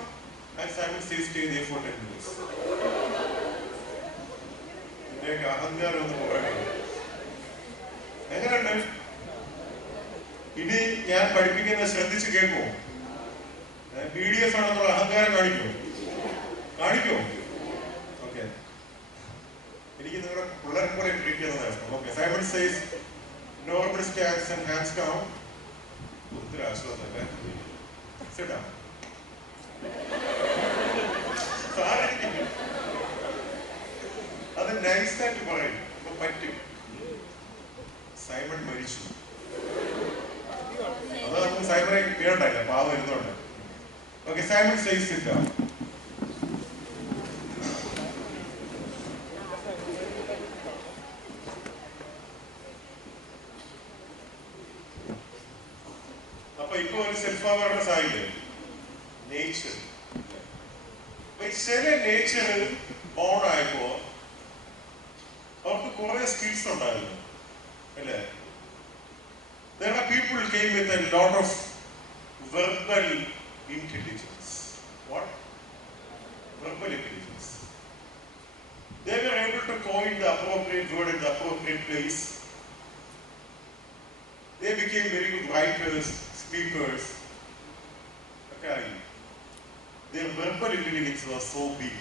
and Simon says stay there for 10 minutes. ഇതിലേക്ക് അഹങ്കാരം ഒന്ന് പോകണം. എങ്ങനെയുണ്ട്? ഇനി ഞാൻ പഠിപ്പിക്കുന്നത് ശ്രദ്ധിച്ച് കേൾക്കുമോ? PDF ആണെന്നുള്ള അഹങ്കാരം കാണിക്കുമോ? ഓക്കെ. എനിക്ക് നിങ്ങളുടെ പിള്ളേരെ പോലെ ട്രീറ്റ് ചെയ്യുന്നത് ഇഷ്ടം. Okay. Simon says normal stance and hands down. ഒത്തിരി ആശ്വാസമല്ലേ? Sit down. അത് നൈസായിട്ട് പറയും. അപ്പൊ പറ്റും. സൈമൺ മരിച്ചു. അത് നമുക്ക് സൈമണെ പേരുണ്ടായില്ല, പാവം ഇരുന്നോണ്ട്. Okay. Simon says sit down. അപ്പൊ ഇപ്പൊ ഒരു സെൽഫ് അവയർനെസ് ആയില്ലേ? നേച്ചർ. ചില നേച്ചർ ബോൺ ആയപ്പോ അവർക്ക് കുറെ സ്കിൽസ് ഉണ്ടായിരുന്നു അല്ലേ? There are people came with a lot of verbal intelligence. What? Verbal intelligence. They were able to coin the appropriate word in the appropriate place. They became very good writers, speakers. Okay. Their verbal intelligence was so big,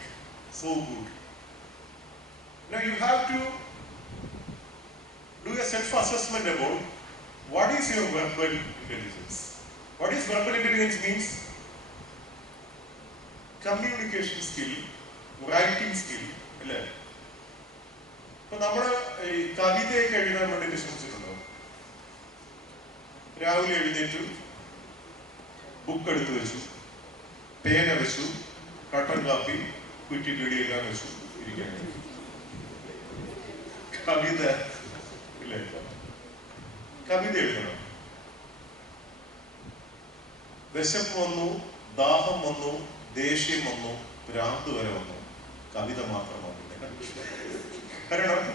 so good. Now you have to do a self-assessment about what is your verbal intelligence. What is verbal intelligence means? Communication skill, writing skill. അല്ലേ? ഇപ്പൊ നമ്മള് കവിതയൊക്കെ എഴുതാൻ വേണ്ടി ശ്രമിച്ചിട്ടുണ്ടോ? രാവിലെ എഴുന്നേറ്റു, book എടുത്തു വെച്ചു, പേന വെച്ചു, കട്ടൻ കാപ്പി, കുറ്റി പിടിയെല്ലാം വെച്ചു ഇരിക്കാൻ. കവിത ഇല്ലേ? കവിത എഴുതണം. വിശപ്പ് വന്നു, ദാഹം വന്നു, ദേഷ്യം വന്നു, ഭ്രാന്ത് വരെ വന്നു, കവിത മാത്രമാവില്ല. കാരണം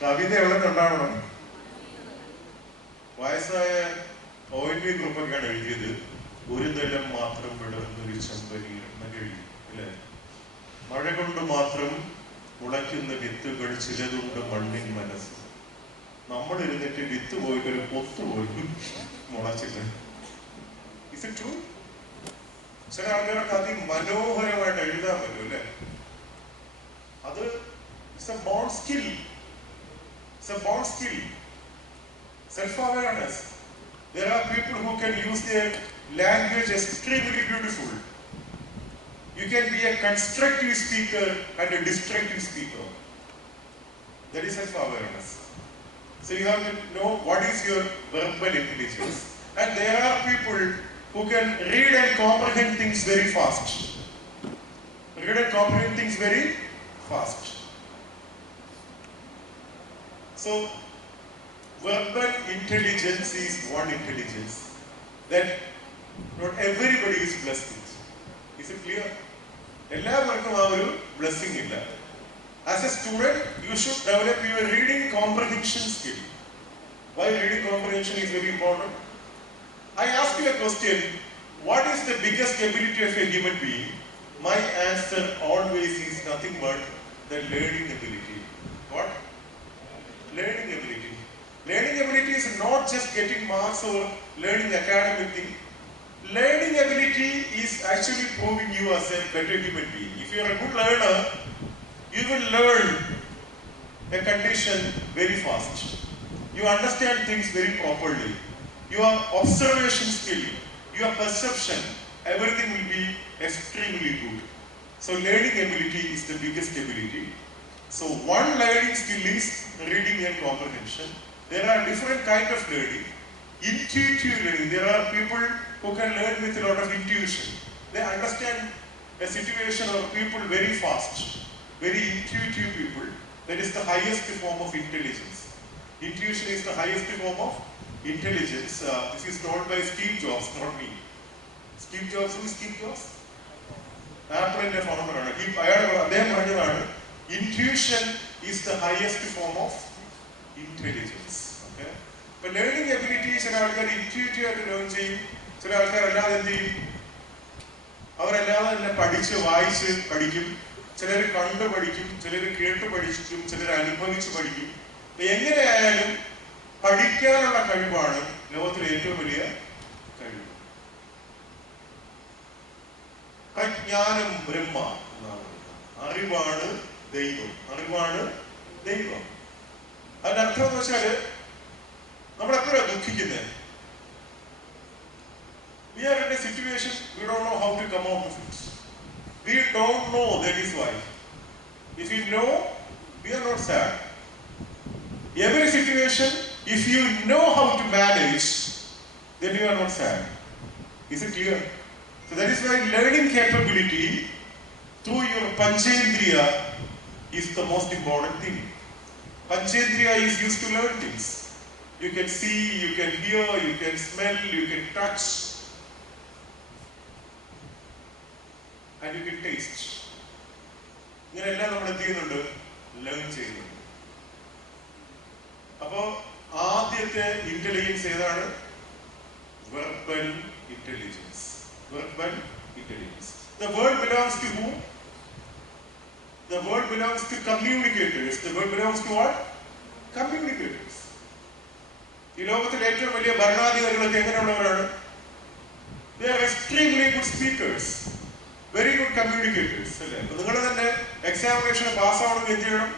കവിത എവിടെ ഉണ്ടാവണം? വയസ്സായ ONV ഗ്രൂപ്പൊക്കെയാണ് എഴുതിയത്. ഒരു തലം മാത്രം വിടർന്നൊരു ചെമ്പനി എന്നൊക്കെ എഴുതി അല്ലേ? മഴ കൊണ്ട് മാത്രം മുളയ്ക്കുന്ന വിത്തുകൾ ചിലതുണ്ട് മണ്ണിൻ മനസ്സ്. നമ്മൾ ഇരുന്നിട്ട് വിത്ത് പോയിട്ട് ഒരു പൊത്ത് പോലും മുളച്ചില്ല. Is it true? ചില ആൾക്കാർക്ക് അതിമനോഹരമായിട്ട് എഴുതാൻ പറ്റും അല്ലേ? അത് it's a born skill. It's a born skill. Self-awareness. There are people who can use their language extremely beautiful. You can be a constructive speaker and a destructive speaker. That is self-awareness. So you have to know what is your verbal intelligence. And there are people who can read and comprehend things very fast. Read and comprehend things very fast. So verbal intelligence is one intelligence that not everybody is blessed with. Is it clear? എല്ലാവർക്കും ആ ഒരു blessing ഇല്ല. As a student, you should develop your reading comprehension skill. Why reading comprehension is very important? I ask you a question, what is the biggest ability of a human being? My answer always is nothing but the learning ability. What? Learning ability. Learning ability is not just getting marks or learning academic thing. Learning ability is actually proving you as a better human being. If you are a good learner, you will learn a condition very fast. You understand things very properly. Your observation skill, your perception, everything will be extremely good. So learning ability is the biggest ability. So one learning skill is reading and comprehension. There are different kinds of learning. Intuitive learning. There are people who can learn with a lot of intuition. They understand a situation or people very fast. Very intuitive people. That is the highest form of intelligence. Intuition is the highest form of intelligence. This is told by Steve Jobs, not me. Steve Jobs, who is Steve Jobs? Apple founder. Intuition is the highest form of intelligence. Okay? But learning ability is an intuitive learning. ചില ആൾക്കാരല്ലാതെ എന്ത് ചെയ്യും? അവരല്ലാതെ തന്നെ പഠിച്ച് വായിച്ച് പഠിക്കും. ചിലർ കണ്ടു പഠിക്കും, ചിലർ കേട്ട് പഠിച്ചിട്ടും, ചിലർ അനുഭവിച്ച് പഠിക്കും. എങ്ങനെയായാലും പഠിക്കാനുള്ള കഴിവാണ് ലോകത്തിലെ ഏറ്റവും വലിയ കഴിവ്. പ്രജ്ഞാനം ബ്രഹ്മ എന്നാണ് പറയുന്നത്. അറിവാണ് ദൈവം. അറിവാണ് ദൈവം. അതിന്റെ അർത്ഥം എന്ന് വെച്ചാല് നമ്മളെപ്പോഴാണ് ദുഃഖിക്കുന്നത്? We are in a situation we don't know how to come out of it. We don't know, that is why. If we know, we are not sad. Every situation, if you know how to manage, then you are not sad. Is it clear? So that is why learning capability through your Panchendriya is the most important thing. Panchendriya is used to learn things. You can see, you can hear, you can smell, you can touch, and you can taste. ഇങ്ങനെല്ലാം നമ്മൾ എന്ത് ചെയ്യുന്നുണ്ട്? Learn ചെയ്യുന്നുണ്ട്. അപ്പോ ആദ്യത്തെ intelligence ഏതാണ്? Verbal intelligence. Verbal intelligence. The word belongs to whom? The word belongs to communicators. The word belongs to what? Communicators. ഈ ലോകത്തിലെ ഏറ്റവും വലിയ ഭരണാധികാരികളൊക്കെ എങ്ങനെയുള്ളവരാണ്? They are extremely good speakers, very good communicators. അല്ലേ? നിങ്ങൾ തന്നെ എക്സാമിനേഷൻ പാസ്സാവണമെങ്കിൽ എന്ത് ചെയ്യണം?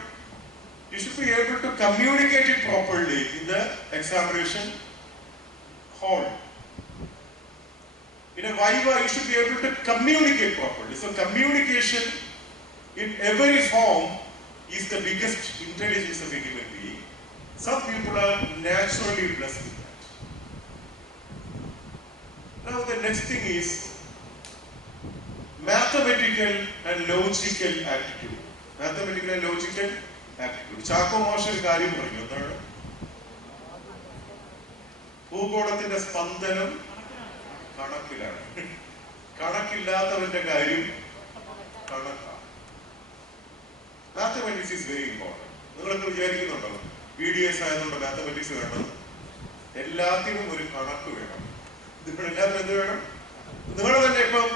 You should be able to communicate it properly in the examination hall. In a Viva, you should be able to communicate properly. So communication in every form is the biggest intelligence of a human being. Some people are naturally blessed with that. Now the next thing is mathematical and logical aptitude. Mathematical and logical aptitude. Chako Marshall കാര്യം പറഞ്ഞു. എന്താണ്? ഭൂഗോളത്തിന്റെ സ്പന്ദനം കണക്കിലാണ്. കണക്കില്ലാത്തവന്റെ കാര്യം കണക്കാണ്. Mathematics is very important. നിങ്ങളൊക്കെ വിചാരിക്കുന്നുണ്ടോ BDS ആയതുകൊണ്ട് mathematics വേണം? എല്ലാത്തിനും ഒരു കണക്ക് വേണം. നിങ്ങളെല്ലാത്തിനും എന്ത് വേണം? നിങ്ങൾ തന്നെ ഇപ്പം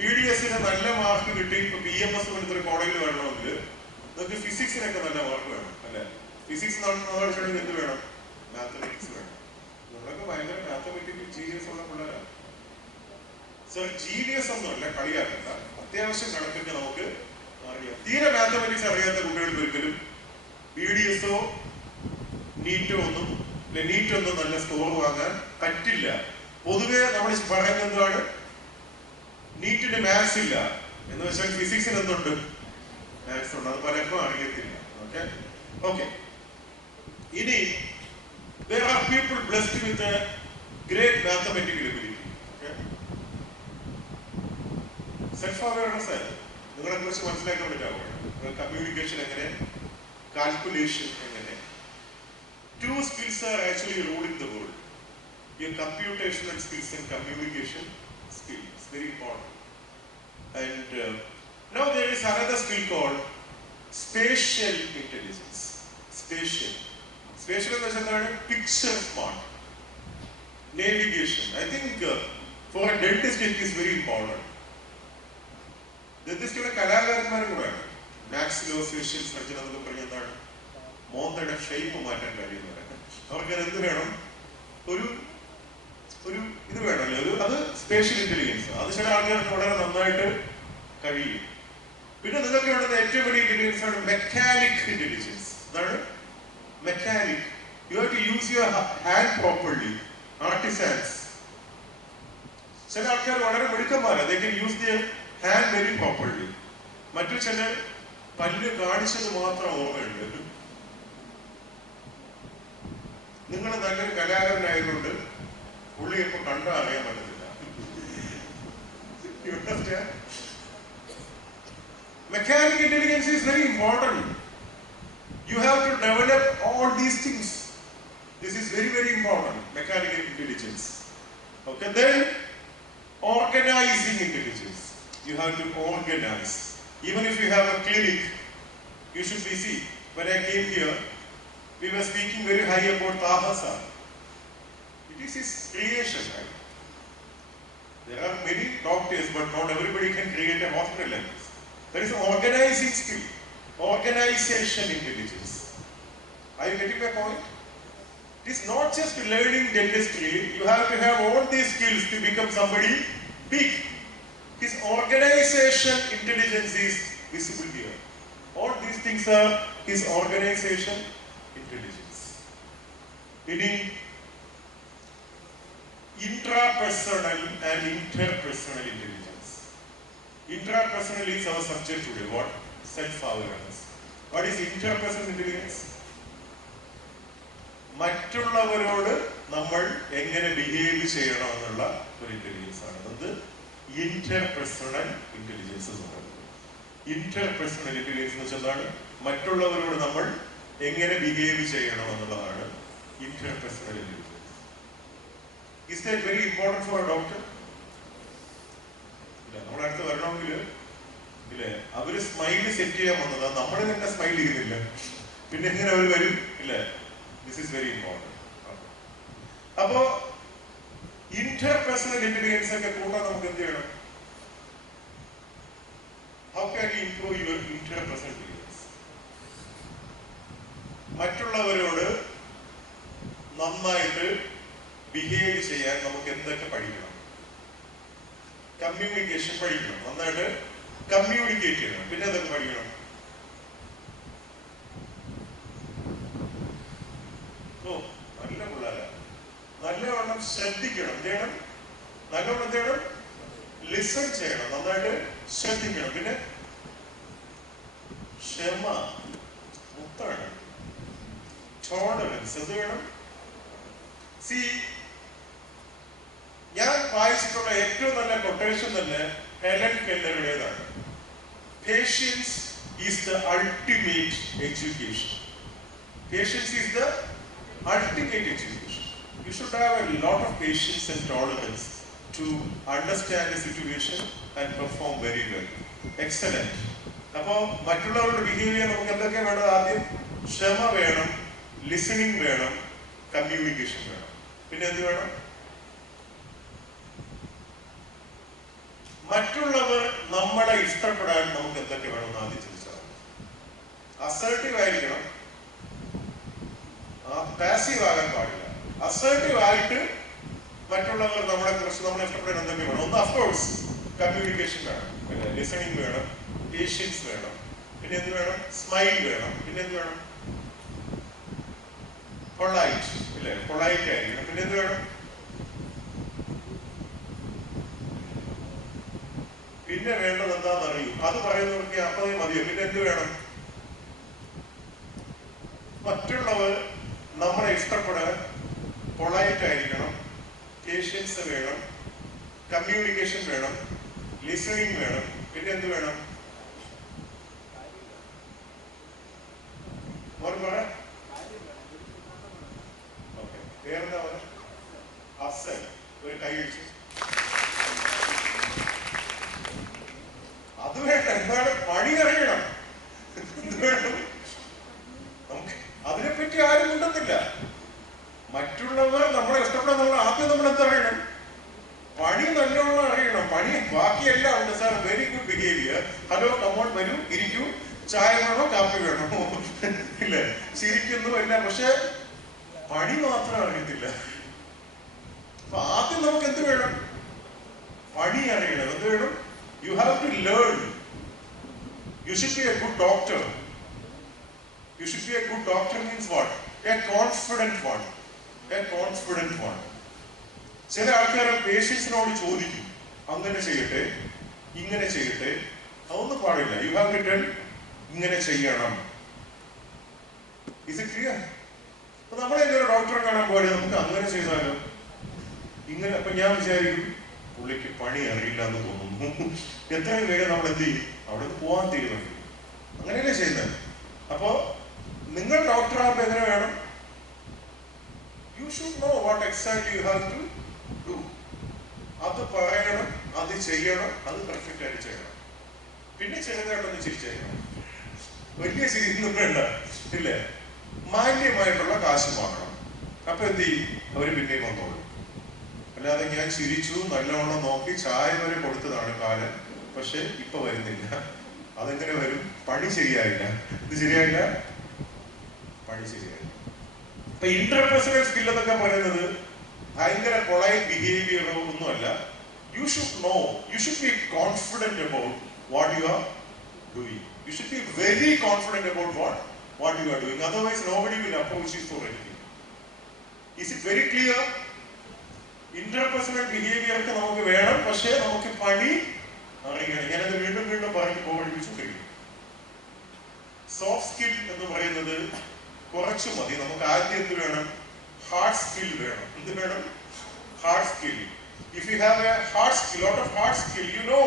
BDSന് നല്ല മാർക്ക് കിട്ടി ഇപ്പൊ PMS പോലത്തെ ഒരു കോളേജിൽ വേണമെങ്കിൽ നിങ്ങൾക്ക് ഫിസിക്സിനൊക്കെ നല്ല മാർക്ക് വേണം അല്ലെ? ഫിസിക്സ് പഠിച്ചെങ്കിൽ എന്ത് വേണം? മാത്തമാറ്റിക്സ് വേണം. നിങ്ങളൊക്കെ ഭയങ്കര മാത്തമാറ്റിക്കൽ ജീനിയസ് ഉള്ള പിള്ളേരാണ്. സർ ജീനിയസ് ഒന്നുമല്ല, കളിയാക്കണ്ട. അത്യാവശ്യം കണക്കൊക്കെ നമുക്ക് അറിയാം. തീരെ മാത്തമാറ്റിക്സ് അറിയാത്ത കുട്ടികൾക്ക് ഒരിക്കലും BDSോ നീറ്റോ ഒന്നും നല്ല സ്കോർ വാങ്ങാൻ പറ്റില്ല. പൊതുവെ നമ്മൾ പറയുന്നത് എന്താണ്? നീറ്റിന് മാത്സ് ഇല്ല എന്ന് വെച്ചാൽ ഫിസിക്സിന് എന്തുണ്ട്? മാത്സ് ഉണ്ട്. അത് പലർക്കും അറിയത്തില്ല. ഓക്കെ. ഇനി there are people blessed with a great mathematical ability. Self-awareness ആയിരുന്നു. നിങ്ങളെ കുറിച്ച് മനസ്സിലാക്കാൻ പറ്റാവുക. കമ്മ്യൂണിക്കേഷൻ എങ്ങനെ, കാൽക്കുലേഷൻ എങ്ങനെ. Two skills are actually ruling the world. Your computational skills and communication skills. It's very important. And now there is another skill called spatial intelligence. Spatial എന്ന് വെച്ചാൽ എന്താണ്? Picture smart. Navigation. I think for a dentist it is very important. ഡെന്റിസ്റ്റുടെ കലാകാരന്മാരും കൂടെയാണ്. Maxillofacial surgeon എന്നൊക്കെ പറഞ്ഞ എന്താണ്? മോന്തയുടെ shape മാറ്റാൻ കഴിയുന്നവരാണ്. അവർക്ക് എന്ത് വേണം? ഒരു ഇത് വേണമല്ലോ. അത് സ്പേഷ്യൽ ഇന്റലിജൻസ്. അത് ചില ആൾക്കാർക്ക് വളരെ നന്നായിട്ട് കഴിയും. പിന്നെ നിങ്ങൾക്ക് വേണ്ടത് ഏറ്റവും വലിയ ഇന്റലിജൻസ് ആണ് മെക്കാനിക് ഇന്റലിജൻസ്. എന്താണ് mechanic? You have to use your hand properly. Artisans. ചില ആൾക്കാർ വളരെ മിടുക്കന്മാരാണ്. They can use their hand very properly. മറ്റു ചില പല്ല് കാണിച്ചത് മാത്രം ഓർമ്മയുണ്ട്. നിങ്ങൾ നല്ലൊരു കലാകാരനായതുകൊണ്ട് പുള്ളി ഇപ്പൊ കണ്ടാൽ അറിയാൻ പറ്റത്തില്ല. Mechanical intelligence is very important. You have to develop all these things. This is very, very important. Mechanical intelligence. Okay, then organizing intelligence. You have to organize. Even if you have a clinic, you should be see. When I came here, we were speaking very high about Taha sir. It is his creation, right? There are many doctors, but not everybody can create a hospital like this. There is organizing skill, organization intelligence. Are you getting my point? It is not just learning dentistry. You have to have all these skills to become somebody big. His organization intelligence is visible here. All these things are his organization intelligence. Meaning intrapersonal and interpersonal intelligence. Intrapersonal is our subject today. What? Self-awareness. What is interpersonal intelligence? മറ്റുള്ളവരോട് നമ്മൾ എങ്ങനെ behave ചെയ്യണം എന്നുള്ള ഒരു intelligence ആണ്. അത് interpersonal intelligence എന്ന് പറയുന്നത്. ഇന്റർപേഴ്സണൽ ഇന്റലിജൻസ് എന്ന് വെച്ചാൽ മറ്റുള്ളവരോട് നമ്മൾ എങ്ങനെ ബിഹേവ് ചെയ്യണം എന്നുള്ളതാണ് interpersonal intelligence. Is that very important four A doctor? ഇല്ല, നമ്മുടെ അടുത്ത് വരണമെങ്കിൽ ഇല്ലേ, അവര് സ്മൈൽ സെറ്റ് ചെയ്യാൻ വന്നതാ, നമ്മൾ തന്നെ സ്മൈൽ ചെയ്യുന്നില്ല, പിന്നെ എങ്ങനെ അവർ വരും? ഇല്ലേ, ദിസ് ഈസ് വെരി ഇമ്പോർട്ടൻറ്റ്. അപ്പോ ഇന്റർപേഴ്സണൽ ഇന്റലിജൻസ് ഒക്കെ കൂട്ടാൻ നമുക്ക് എന്ത് ചെയ്യണം? How can you improve your interpersonal intelligence? മറ്റുള്ളവരോട് നന്നായിട്ട് ബിഹേവ് ചെയ്യാൻ നമുക്ക് എന്തൊക്കെ പഠിക്കണം? കമ്മ്യൂണിക്കേഷൻ പഠിക്കണം, നന്നായിട്ട് കമ്മ്യൂണിക്കേറ്റ് ചെയ്യണം. പിന്നെ എന്തൊക്കെ പഠിക്കണം? നല്ല പിള്ളേര നല്ലവണ്ണം ശ്രദ്ധിക്കണം, ചെയ്യണം, നല്ലവണ്ണം ചെയ്യണം, ലിസൺ ചെയ്യണം, നന്നായിട്ട് ശ്രദ്ധിക്കണം. പിന്നെ ക്ഷമ, മുത്താണ്, ടോളറൻസ്, എന്ത് വേണം? സി, ഞാൻ വായിച്ചിട്ടുള്ള ഏറ്റവും നല്ല കൊട്ടേഷൻ തന്നെ ഹെലൻ കെല്ലറുടേതാണ്. Patience is the ultimate education. Patience is the ultimate education. You should have a lot of patience and tolerance to understand the situation and perform very well. Excellent. അപ്പോൾ മറ്റുള്ളവരുടെ behaviour നമുക്ക് എന്തൊക്കെ വേണം? ആദ്യം ക്ഷമ വേണം, ലിസണിങ് വേണം, കമ്മ്യൂണിക്കേഷൻ വേണം. പിന്നെ എന്ത് വേണം? മറ്റുള്ളവർ നമ്മളെ ഇഷ്ടപ്പെടാൻ നമുക്ക് എന്തൊക്കെ വേണം ആദ്യം ചോദിച്ചാൽ? അസർട്ടീവ് ആയിരിക്കണം, പാസീവ് ആകാൻ പാടില്ല. അസർട്ടീവ് ആയിട്ട് മറ്റുള്ളവർ നമ്മളെ കുറിച്ച് നമ്മളെ ഇഷ്ടപ്പെടാൻ എന്തൊക്കെ വേണം? ഒന്ന് അഫ്കോഴ്സ് കമ്മ്യൂണിക്കേഷൻ വേണം, പിന്നെ ലിസണിങ് വേണം, പേഷ്യൻസ് വേണം, പിന്നെ എന്ത് വേണം? സ്മൈൽ വേണം, പിന്നെ എന്ത് വേണം? പൊളൈറ്റ്, ഇല്ലേ, പൊളൈറ്റ് ആയിരിക്കണം. പിന്നെ എന്ത് വേണം? പിന്നെ വേണ്ടത് എന്താണെന്ന് അറിയൂ, അത് പറയുന്നവർക്ക് അപ്പതേ മതിയോ? പിന്നെ എന്ത് വേണം? മറ്റുള്ളവർ നമ്മളെ ഇഷ്ടപ്പെടാൻ പൊളൈറ്റ് ആയിരിക്കണം, പേഷ്യൻസ് വേണം, കമ്മ്യൂണിക്കേഷൻ വേണം, ലിസണിങ് വേണം, പിന്നെ എന്ത് വേണം? ഓക്കെ, വേറെന്താ പറയാ? അസൽ, ഒരു കൈ വെച്ചു. അത് വേണ്ട, എന്താണ്? പണി അറിയണം. നമുക്ക് അതിനെപ്പറ്റി ആരും ഉണ്ടെന്നില്ല. മറ്റുള്ളവർ നമ്മളെ ഇഷ്ടപ്പെടുന്ന ആദ്യം നമ്മൾ എന്തറിയണം? പണി നല്ലോണം അറിയണം. പണി ബാക്കിയെല്ലാം ഉണ്ട്. Sir very good behaviour, hello come on വരൂ, ഇരിക്കൂ, ചായ വേണോ കാപ്പി വേണോ, ഇല്ലേ, ചിരിക്കുന്നു എല്ലാം. പക്ഷെ പണി മാത്രം അറിയത്തില്ല. അപ്പൊ ആദ്യം നമുക്ക് എന്ത് വേണം? പണി അറിയണം. എന്ത് വേണം? You have to learn. You should be a good doctor. You should be a good doctor means what? A confident one. A confident one. ചില ആൾക്കാർ പേഷ്യൻസിനോട് ചോദിക്കും, അങ്ങനെ ചെയ്യട്ടെ, ഇങ്ങനെ ചെയ്യട്ടെ. അതൊന്നും പാടില്ല. യു ഹാവ് ടു ടെൽ, ഇങ്ങനെ ചെയ്യണം. Is it clear? അപ്പൊ നമ്മളെ ഒരു ഡോക്ടറെ കാണാൻ പോയാൽ നമുക്ക് അങ്ങനെ ചെയ്താലോ, ഇങ്ങനെ. അപ്പൊ ഞാൻ വിചാരിക്കും, പുള്ളിക്ക് പണി അറിയില്ല എന്ന് തോന്നുന്നു. എത്രയും വേഗം നമ്മൾ എന്ത് ചെയ്യും? അവിടെ നിന്ന് പോകാൻ തീരുമാനിക്കും. അങ്ങനെയല്ലേ ചെയ്യുന്നത്? അപ്പോ നിങ്ങൾ ഡോക്ടറാകുമ്പോൾ എങ്ങനെ വേണം? You should know what exactly you have to do. അത് പറയണം, അത് ചെയ്യണം, അത് പെർഫെക്റ്റ് ആയിട്ട് ചെയ്യണം. പിന്നെ ചെറുതായിട്ടൊന്ന് ചിരിച്ചേക്കണം. വലിയ ചിരിയൊന്നും വേണ്ട, ഇല്ലേ? മാന്യമായിട്ടുള്ള കാശ് വാങ്ങണം. അപ്പൊ എന്ത് ചെയ്യും? അവര് പിന്നെയും വന്നോളൂ. അല്ലാതെ ഞാൻ ചിരിച്ചു, നല്ലവണ്ണം നോക്കി, ചായ വരെ കൊടുത്തതാണ് കാലം, പക്ഷെ ഇപ്പൊ വരുന്നില്ല. അതെങ്ങനെ വരും? പണി ശരിയായില്ല. ഇത് ശരിയായില്ല, പണി ശരിയായില്ല. ഇപ്പൊ ഇന്റർപേഴ്സണൽ സ്കിൽ എന്നൊക്കെ പറയുന്നത് ഭയങ്കര പൊളൈറ്റ് ബിഹേവിയറോ ഒന്നുമല്ല. You should know, you should be confident about what you are doing. You should be very confident about what you are doing. Otherwise, nobody will approach you for anything. Is it very clear? Interpersonal behavior ഒക്കെ നമുക്ക് വേണം, പക്ഷേ നമുക്ക് പണി അറിയണം. ഞാനത് വീണ്ടും വീണ്ടും പറഞ്ഞു പോകടിപ്പിച്ചുകൊണ്ടിരിക്കും. സോഫ്റ്റ് സ്കിൽ എന്ന് പറയുന്നത് കുറച്ച് മതി. നമുക്ക് ആദ്യം എന്ത് വേണം? ഹാർഡ് സ്കിൽ വേണം. എന്ത് വേണം? Hard skill. If you have a lot of hard skill, you know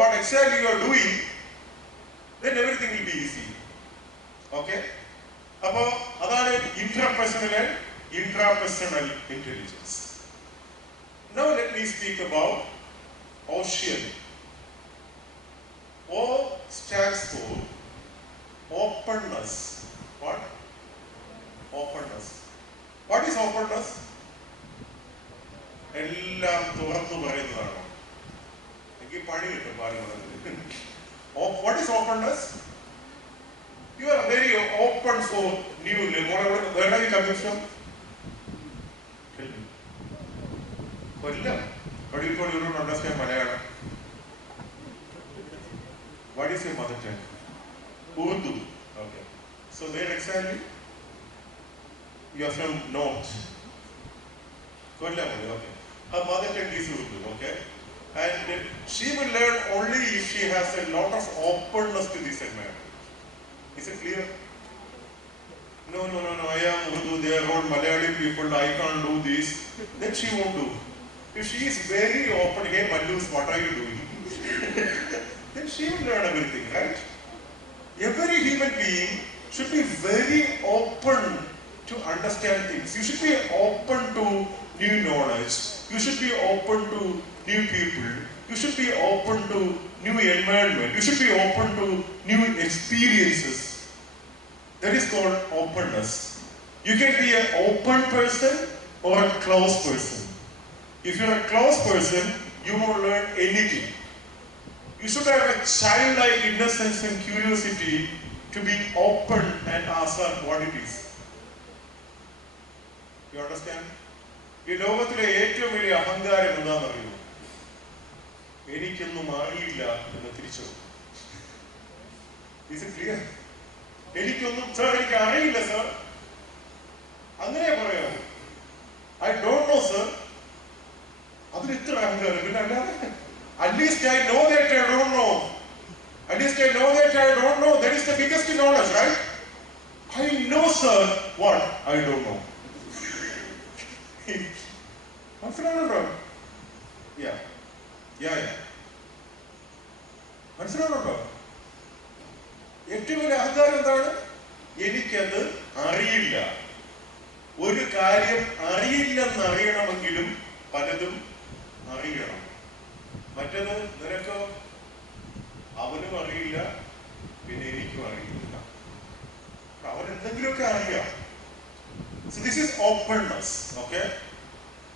what exactly you are doing, then everything will be easy. Okay? Appo adana interpersonal and intrapersonal intelligence. Now let me speak about OSIAN. O stands for openness. What? Openness. What is openness? എല്ലാം തുറന്നു പറയുന്നതാണോ? എനിക്ക് പണി കിട്ടും പാടുന്നത്. What is openness? You are very open for new. Where are you coming from? Kollam. But you don't understand Malayalam. What is your mother tongue? Urdu. Okay. So where exactly? You are from north. Kollam. Okay. Her mother tongue is Urdu, okay? And she will learn only if she has a lot of openness to this environment. Is it clear? No, I am Urdu, they are all Malayali people, I can't do this. Then she won't do. If she is very open, hey Mallus, what are you doing? Then she will learn everything, right? Every human being should be very open to understand things. You should be open to new knowledge. You should be open to new people. You should be open to new environment. You should be open to new experiences. That is called openness. You can be an open person or a closed person. If you're a closed person, you won't learn anything. You should have a childlike innocence and curiosity to be open and ask what it is. You understand? ഈ ലോകത്തിലെ ഏറ്റവും വലിയ അഹങ്കാരം എന്താണെന്നറിയുമോ? എനിക്കൊന്നും അറിയില്ല എന്ന് തിരിച്ചറിയും. Is it clear? എനിക്കൊന്നും സാർ, എനിക്ക് അറിയില്ല സാർ, അങ്ങനെ പറയാമോ? I don't know sir. അതിന് ഇത്ര അഹങ്കാരം. പിന്നെ അല്ലാതെ at least I know that I don't know. At least I know that I don't know. That is the biggest knowledge, right? I know sir what I don't know. മനസ്സിലാണല്ലോ? മനസ്സിലാണല്ലോ? ഏറ്റവും വലിയ അഹങ്കാരം എന്താണ്? എനിക്കത് അറിയില്ല. ഒരു കാര്യം അറിയില്ലെന്ന് അറിയണമെങ്കിലും പലതും അറിയണം. മറ്റത് നിനക്കോ അവനും അറിയില്ല, പിന്നെ എനിക്കും അറിയില്ല. അവനെന്തെങ്കിലുമൊക്കെ അറിയാം. So this is openness, okay?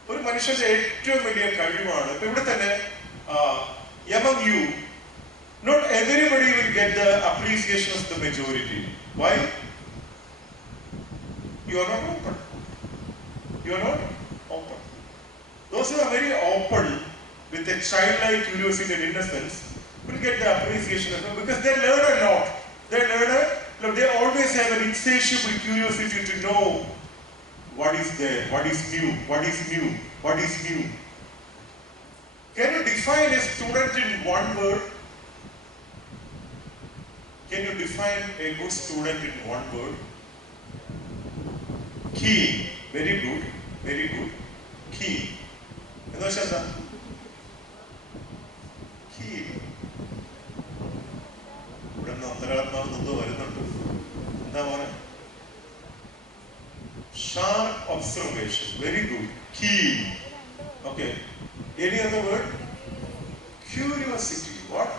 ഒരു മനുഷ്യന്റെ ഏറ്റവും വലിയ കഴിവാണ്. ഇപ്പൊ ഇവിടെ തന്നെ among you, not everybody will get the appreciation of the majority. Why? You are not open. You are not open. Those who are very open with a childlike curiosity and innocence will get the appreciation of them because they learn a lot. They always have an insatiable curiosity to know what is there, what is new. Can you define a student in one word? Can you define a good student in one word? Keen. Very good. Keen. എന്താ ശബ്ദ? Keen. ഇവിടെ നിന്ന് അന്തരാത്മാവ് എന്തോ വരുന്നുണ്ട്. എന്താ മോനെ? Sharp observation. Very good. Keen. Okay. Any other word? Curiosity. What?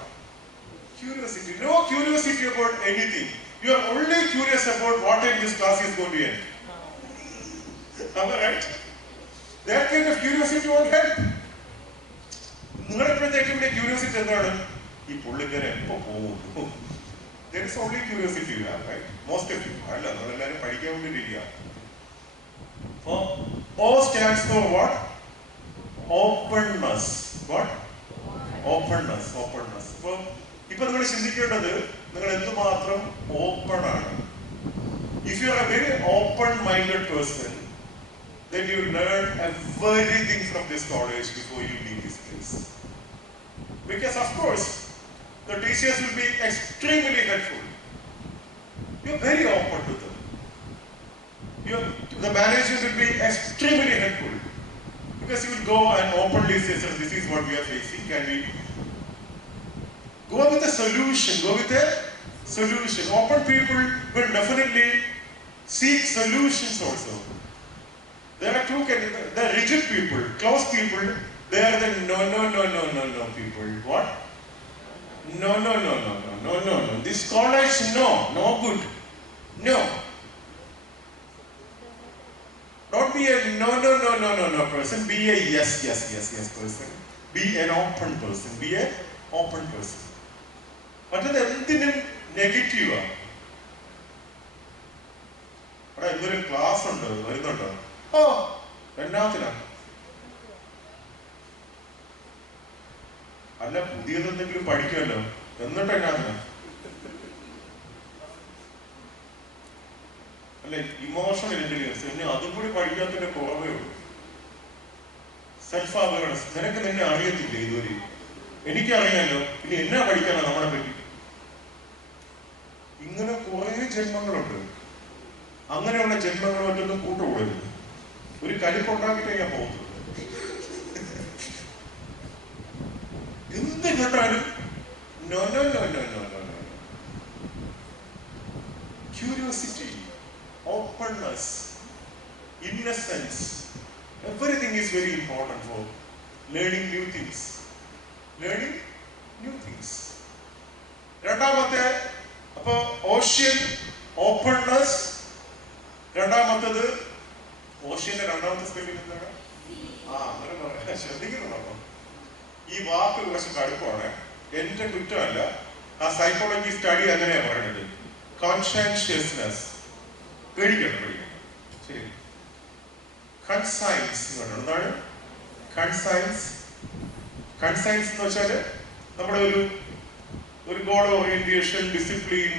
Curiosity. No curiosity about anything. You are only curious about what time this class is going to end. Am I right? That kind of curiosity won't help. നിങ്ങളെപ്പോഴത്തേക്കും curiosity എന്താണ്? ഈ പുള്ളിക്കാരെ എപ്പോ പോകുന്നു? There is only curiosity you have, right? Most of you. അല്ല, നമ്മളെല്ലാവരും പഠിക്കാൻ വേണ്ടിയിരിക്കുക. O stands for what? Openness. What? Openness. Openness. ഇപ്പൊ നിങ്ങൾ ചിന്തിക്കേണ്ടത് നിങ്ങൾ എന്തുമാത്രം ഓപ്പൺ ആണ്. If you are a very open-minded person, then you learn everything from this college before you leave this place. Because of course, the teachers will be extremely helpful. You are very open to them. The managers will be extremely helpful. Because you will go and openly say, sir, this is what we are facing. Can we go with a solution? Go with a solution. Open people will definitely seek solutions also. There are two categories. The rigid people, closed people, they are the no people. What? No. This college, no good. No. Don't be a no person. Be a yes person. Be an open person. Be a open person. മറ്റത് എന്തിനും നെഗറ്റീവാ. അവിടെ എന്തൊരു class ഉണ്ട്, വരുന്നുണ്ടോ? ഓ, എന്നാത്തിനാ? അല്ല, പുതിയതെന്തെങ്കിലും പഠിക്കുമല്ലോ, എന്നിട്ട് എന്നാത്തിനാ? അല്ലെ, emotional intelligence, ഇനി അതും കൂടി പഠിക്കാത്തതിന്റെ കുറവേ ഉള്ളൂ. Self awareness. നിനക്ക് നിന്നെ അറിയത്തില്ല ഇതുവരെ. എനിക്കറിയാലോ, ഇനി എന്നാ പഠിക്കാനാ നമ്മളെ പറ്റി? ഇങ്ങനെ കുറെ ജന്മങ്ങളുണ്ട്. അങ്ങനെയുള്ള ജന്മങ്ങളുമായിട്ടൊന്നും കൂട്ടുകൂടരുത്. ഒരു കലിപ്പുണ്ടാക്കിട്ടേ ഞാൻ പോകുന്നത്. എന്ത് കേട്ടാലും no. Curiosity, openness, innocence, everything is very important for learning new things. രണ്ടാമത്തെ അപ്പൊ ഓഷ്യൻ, ഓപ്പൺനെസ്. രണ്ടാമത്തത് ഓഷ്യന്റെ രണ്ടാമത്തെ സ്പെല്ലിംഗ് എന്താണ്? അങ്ങനെ പറയാൻ ശ്രദ്ധിക്കുന്നുണ്ടോ? ഈ വാക്ക് കുറച്ച് കടുപ്പമാണ്. എന്റെ കുറ്റമല്ല, ആ സൈക്കോളജി സ്റ്റഡി അങ്ങനെയാ പറയുന്നത്. കോൺഷ്യൻഷ്യസ്നെസ്. പേടിക്കണം. ശരി. കൺസൈൻസ് എന്താണ്? കൺസൈൻസ് എന്ന് വെച്ചാല് നമ്മുടെ ഒരു ഗോൾ ഓറിയന്റേഷൻ, ഡിസിപ്ലിൻ.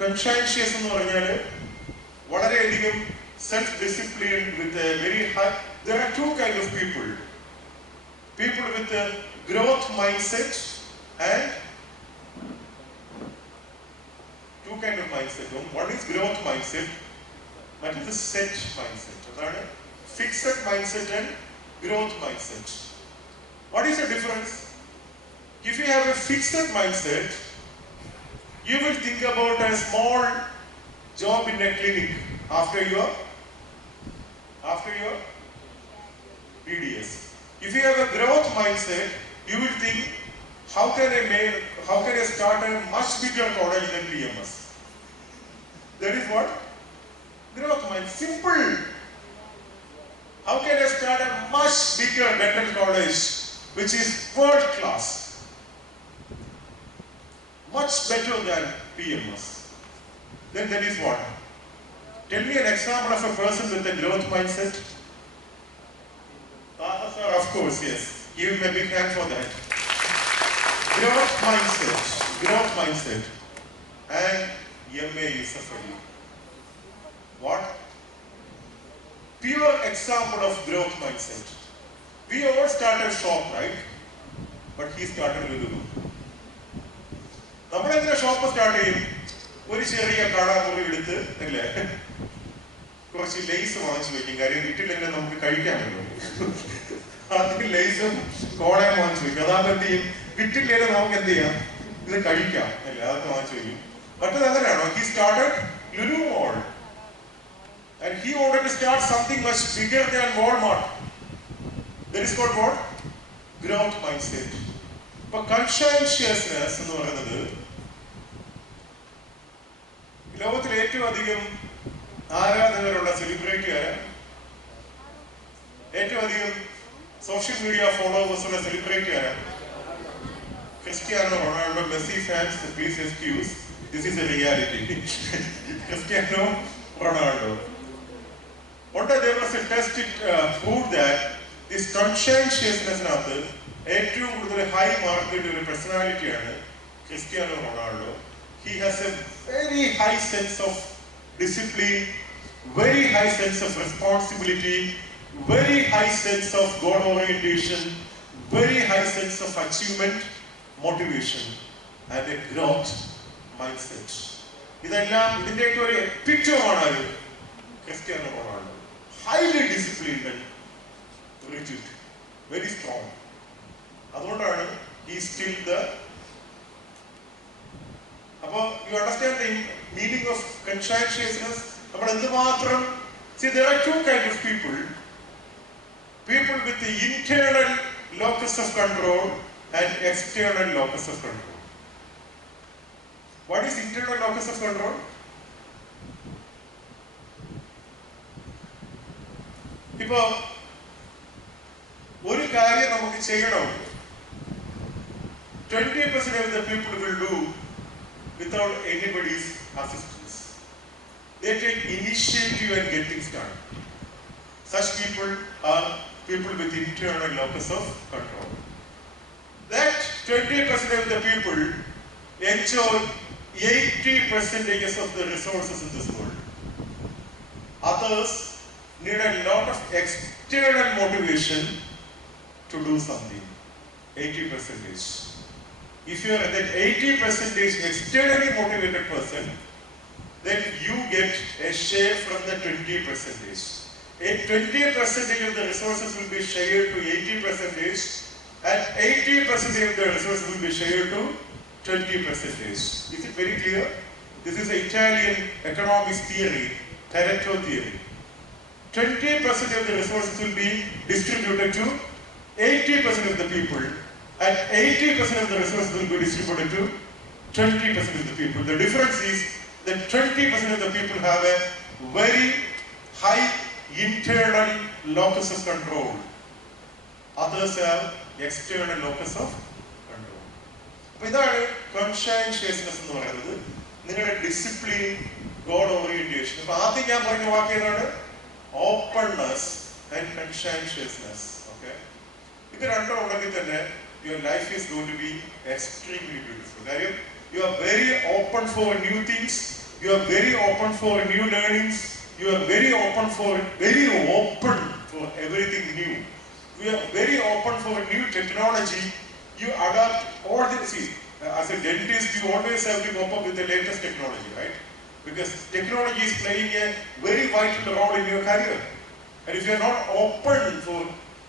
കൺഷ്യൻഷ്യസ് എന്ന് പറഞ്ഞാല് വളരെയധികം self discipline with very high. There are two kind of people with a growth mindset and two kind of mindset. One is growth mindset, that is the set mindset. That is fixed mindset and growth mindset. What is the difference? If you have a fixed mindset, you will think about a small job in a clinic after your PDS. If you have a growth mindset, you will think, how can I start a much bigger college than PMS? That is what? Growth mindset. Simple. How can I start a much bigger dental college which is world class? Much better than PMS. Then that is what? Tell me an example of a person with a growth mindset. Sir, of course, yes. Give him a big hand for that. Growth mindset. And MA Yusuf Ali. What? Pure example of growth mindset. We all started shop, right? But he started Lulu. നമ്മളെങ്ങനെ shop start ചെയ്യും? ഒരു ചെറിയ കടാമുറി എടുത്ത് അല്ലേ, കുറച്ച് lace വാങ്ങിച്ചു വെക്കും. കാര്യം വീട്ടിലെന്നെ നമുക്ക് കഴിക്കാമല്ലോ. ആദ്യം ലേസും കോളയും വാങ്ങിച്ചു വെക്കും. അതാകുമ്പോൾ എന്ത് ചെയ്യും? വീട്ടിലേലും നമുക്ക് എന്ത് ചെയ്യാം? ഇത് കഴിക്കാം അല്ലേ, അതൊക്കെ വാങ്ങിച്ചു വെക്കും. മറ്റത് അങ്ങനെയാണോ? He started Lulu mall and he wanted to start something much bigger than Walmart. That is called what? Growth mindset. But conscientiousness എന്ന് പറയുന്നത് ലോകത്തിൽ ഏറ്റവും അധികം ആരാധകരുള്ള സെലിബ്രിറ്റി ആരാ? ഏറ്റവും അധികം സോഷ്യൽ മീഡിയ ഫോളോവേഴ്സുള്ള സെലിബ്രിറ്റി ആരാണ്? Cristiano Ronaldo. Messi fans, please excuse. This is a reality. Cristiano Ronaldo. One day there was a test, it proved that this conscientiousness ഏറ്റവും കൂടുതൽ ഹൈ മാർക്ക് ഒരു പേഴ്സണാലിറ്റിയാണ് Cristiano Ronaldo. He has a very high sense of discipline, very high sense of responsibility, very high sense of God orientation, very high sense of achievement, motivation and a growth mindset. ഇതെല്ലാം ഇതിന്റെയൊക്കെ ഒരു എപ്പിറ്റോമാണ് Cristiano Ronaldo. Highly disciplined and rigid, very strong. അതുകൊണ്ടാണ് he is still the. അപ്പോൾ you understand the meaning of conscientiousness. നമ്മൾ എന്തുമാത്രം, see there are two kinds of people with the internal locus of control and external locus of control. What is internal locus of control? ഇപ്പോൾ ഒരു കാര്യം നമുക്ക് ചെയ്യണം, 20% of the people will do without anybody's assistance. They take initiative and get things done. Such people are people with internal locus of control. That 20% of the people enjoy 80% of the resources in this world. Others need a lot of external motivation to do something. 80%. If you are that 80% externally motivated person, then you get a share from the 20%. 20% of the resources will be shared to 80%. And 80% of the resources will be shared to 20%. Is it very clear? This is an Italian economics theory, Pareto theory. 20% of the resources will be distributed to 80% of the people, and 80% of the resources will be distributed to 20% of the people. The difference is that 20% of the people have a very high internal locus of control. Others have external locus of control. അപ്പോൾ ഇതാണ് conscientiousness എന്ന് പറയുന്നത്, നിങ്ങളുടെ discipline, God orientation. അപ്പൊ ആദ്യം ഞാൻ പറഞ്ഞ വാക്ക് ഏതാണ്? Openness and conscientiousness. ഓക്കെ, ഇത് രണ്ടും ഉണ്ടെങ്കിൽ തന്നെ your life is going to be extremely beautiful. കാര്യം you are very open for new things, you are very open for new learnings, you are very open for everything new. We are very open for new technology. You adapt all the, see, as a dentist, you always have to cope up with the latest technology, right? Because technology is playing a very vital role in your career. And if you are not open for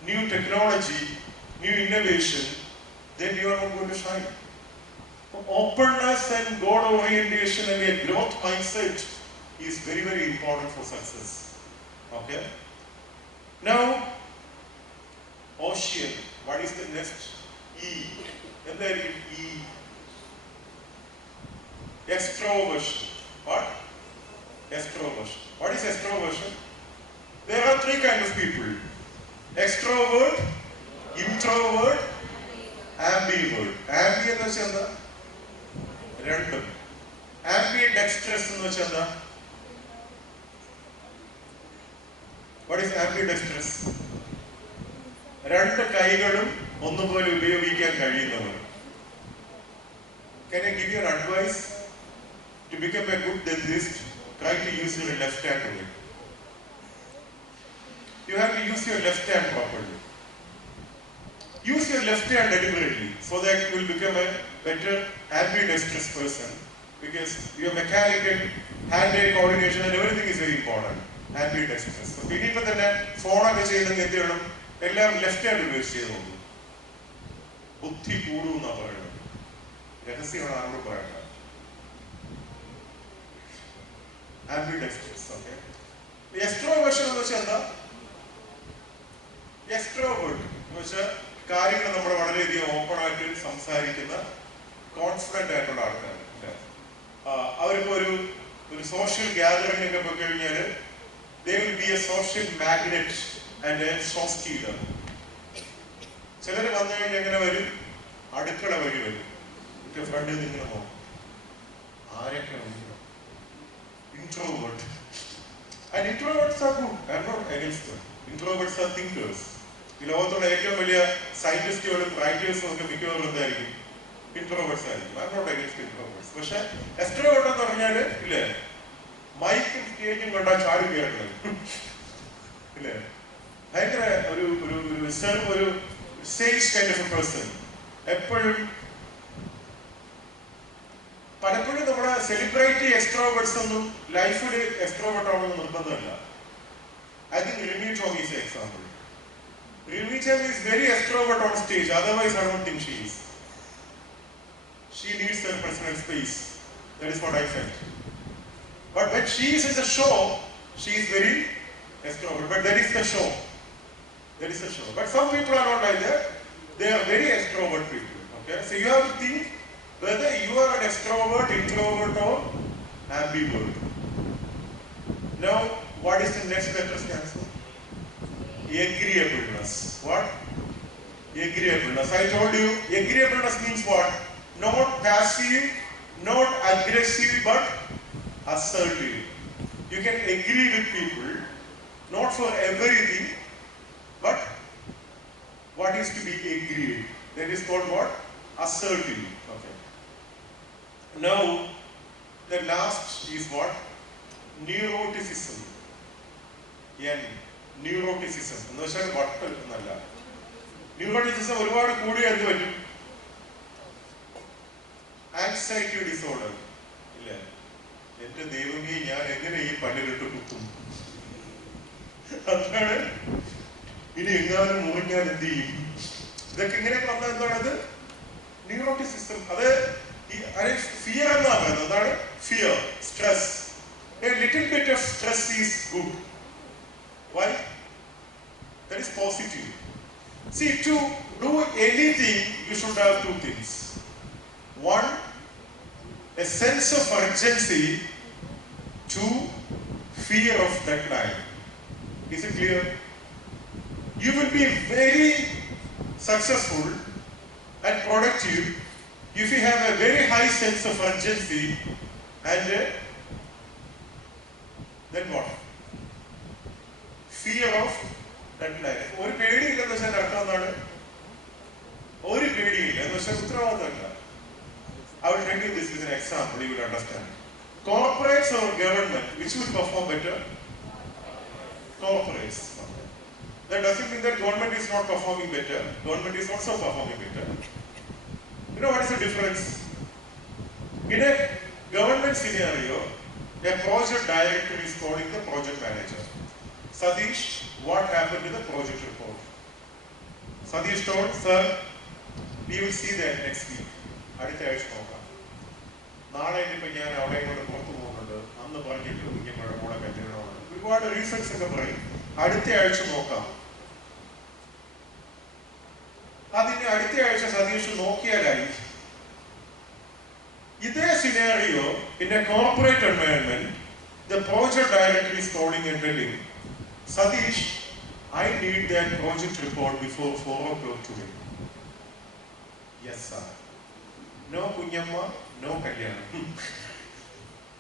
new technology, new innovation, then you are not going to shine. So openness and God orientation and a growth mindset is very, very important for success. Okay? Now, ocean. What is the next? E. എന്തായിരിക്കും E? Extroversion. What? Extroversion. What is extroversion? There are three kinds of people. Extrovert, introvert, ambivert. Ambi എന്ന് വെച്ചാൽ എന്താ? രണ്ടും. Ambidextrous എന്ന് വെച്ചാൽ എന്താ? What is ambidextrous? രണ്ട് കൈകളും ഒന്നുപോലെ ഉപയോഗിക്കാൻ കഴിയുന്നവർ. Can I give you an advice? To become a good dentist, try to use your left hand only. You have to use your left hand properly. Use your left hand deliberately so that you will become a better ambidextrous person, because your mechanical hand-eye coordination and everything is very important. Ambidextrous. So ഇനിയിപ്പോൾ തന്നെ ഫോണൊക്കെ ചെയ്യുന്നെങ്കിൽ എന്ത് ചെയ്യണം? എല്ലാം left hand ഉപയോഗിച്ച് ചെയ്ത് നോക്കും. ബുദ്ധി കൂടും എന്നാ പറയുന്നത്. രഹസ്യമാണ്, ആരോട് പറയണ്ട. Ambidextrous. Okay. Extroversion എന്ന് വെച്ചാൽ എന്താ? എക്സ്ട്രോവേർട്ട് എന്ന് വെച്ചാൽ കാര്യങ്ങൾ നമ്മൾ വളരെയധികം ഓപ്പൺ ആയിട്ട് സംസാരിക്കുന്ന, കോൺഫിഡന്റ് ആയിട്ടുള്ള ആൾക്കാർ. അവരിപ്പോ ഒരു സോഷ്യൽ ഗ്യാതറിംഗ് ഒക്കെ പോയി കഴിഞ്ഞാൽ they will be a social magnet and a soft leader. ചിലർ വന്നു കഴിഞ്ഞാൽ എങ്ങനെ വരും? അടുക്കള വഴി വരും. ഫ്രണ്ടിൽ നിങ്ങൾ നോക്കും, ആരൊക്കെ ഉണ്ട്? Introvert. And introverts are good. I am not against them. Introverts are thinkers. ഈ ലോകത്തുള്ള ഏറ്റവും വലിയ സയന്റിസ്റ്റുകളും റൈറ്റേഴ്സും ഒക്കെ മിക്കവാറും എന്തായിരിക്കും? ഇൻട്രോവേർട്സ് ആയിരിക്കും. I am not against introverts. പക്ഷെ എക്സ്ട്രോവേർട്ട് എന്ന് പറഞ്ഞാൽ ഇല്ലേ, മൈക്കും സ്റ്റേജും കണ്ടാൽ ചാടി കയറുന്നത് ഇല്ലേ, ഭയങ്കര ഒരു ഒരു sage kind of a person. എപ്പോഴും പലപ്പോഴും നമ്മുടെ സെലിബ്രിറ്റി എക്സ്ട്രോവേർട്സ് ഒന്നും ലൈഫിൽ എക്സ്ട്രോവേർട്ട് ആണെന്ന് നിർബന്ധമല്ല. I think Rimi Tomy is a example. Rimi Chand is very extrovert on stage, otherwise I don't think she is. She needs her personal space. That is what I felt. But when she is in the show, she is very extrovert. But that is the show. That is the show. But some people are not like that. They are very extrovert people. Okay? So you have to think whether you are an extrovert, introvert or ambivert. Now, what is the next letter answer? Agreeableness. What? Agreeableness. I told you, agreeableness means what? Not passive, not aggressive, but assertive. You can agree with people, not for everything, but what is to be agreed. That is called what? Assertive. Okay. Now, the last is what? Neuroticism. Neuroticism എന്ന് വെച്ചാൽ വട്ട് എന്നല്ല. Neuroticism ഒരുപാട് കൂടി എന്ത് പറ്റും? Anxiety disorder. ഇല്ല, എന്റെ ദൈവമേ, ഞാൻ എങ്ങനെ ഈ പല്ലിലിട്ട് കുത്തും, അതാണ് ഇനി എങ്ങാനും മുറിഞ്ഞാൽ എന്ത് ചെയ്യും, ഇതൊക്കെ ഇങ്ങനെ വന്നാൽ എന്താണത്? ന്യൂറോട്ടിസിസം. അത് ഫിയർ എന്നാ പറയുന്നത്. എന്താണ് fear? Stress. A little bit of stress is good. Why? That is positive. See, to do anything, you should have two things. One, a sense of urgency. Two, fear of deadline. Is it clear? You will be very successful and productive if you have a very high sense of urgency and then what? Fear of deadline. ഒരു പേടിയില്ലെന്ന് വെച്ചാൽ അർത്ഥം എന്താണ്? ഒരു പേടിയില്ല എന്ന് വെച്ചാൽ ഉത്തരവാദിത്തമല്ല. I will tell you this with an example, you will understand. Corporates or government, which will perform better? Corporates. That doesn't mean that government is not performing better. Government is also performing better. You know what is the difference? In a government scenario, a project director is calling the project manager. Satish, what happened to the project report? Satish told, sir, we will see that next week. അടുത്ത ആഴ്ച നോക്കാം. നാളെ ഇനിയിപ്പോൾ ഞാൻ അവിടെ കൊണ്ട് പുറത്തു പോകുന്നുണ്ട്, അന്ന് പറഞ്ഞിട്ട് കുഞ്ഞമ്മയുടെ മോളെ കല്യാണമാണ്, ഒരുപാട് റീസൺസ് ഒക്കെ പറയും. അടുത്ത ആഴ്ച നോക്കാം. അതിന് അടുത്ത ആഴ്ച സതീഷ് നോക്കിയാലായി. ഇതേ scenario in a corporate environment, the project director is calling and telling, Satish, I need that project report before 4 o'clock today. Yes, sir. No kunyamma, no kalyanam.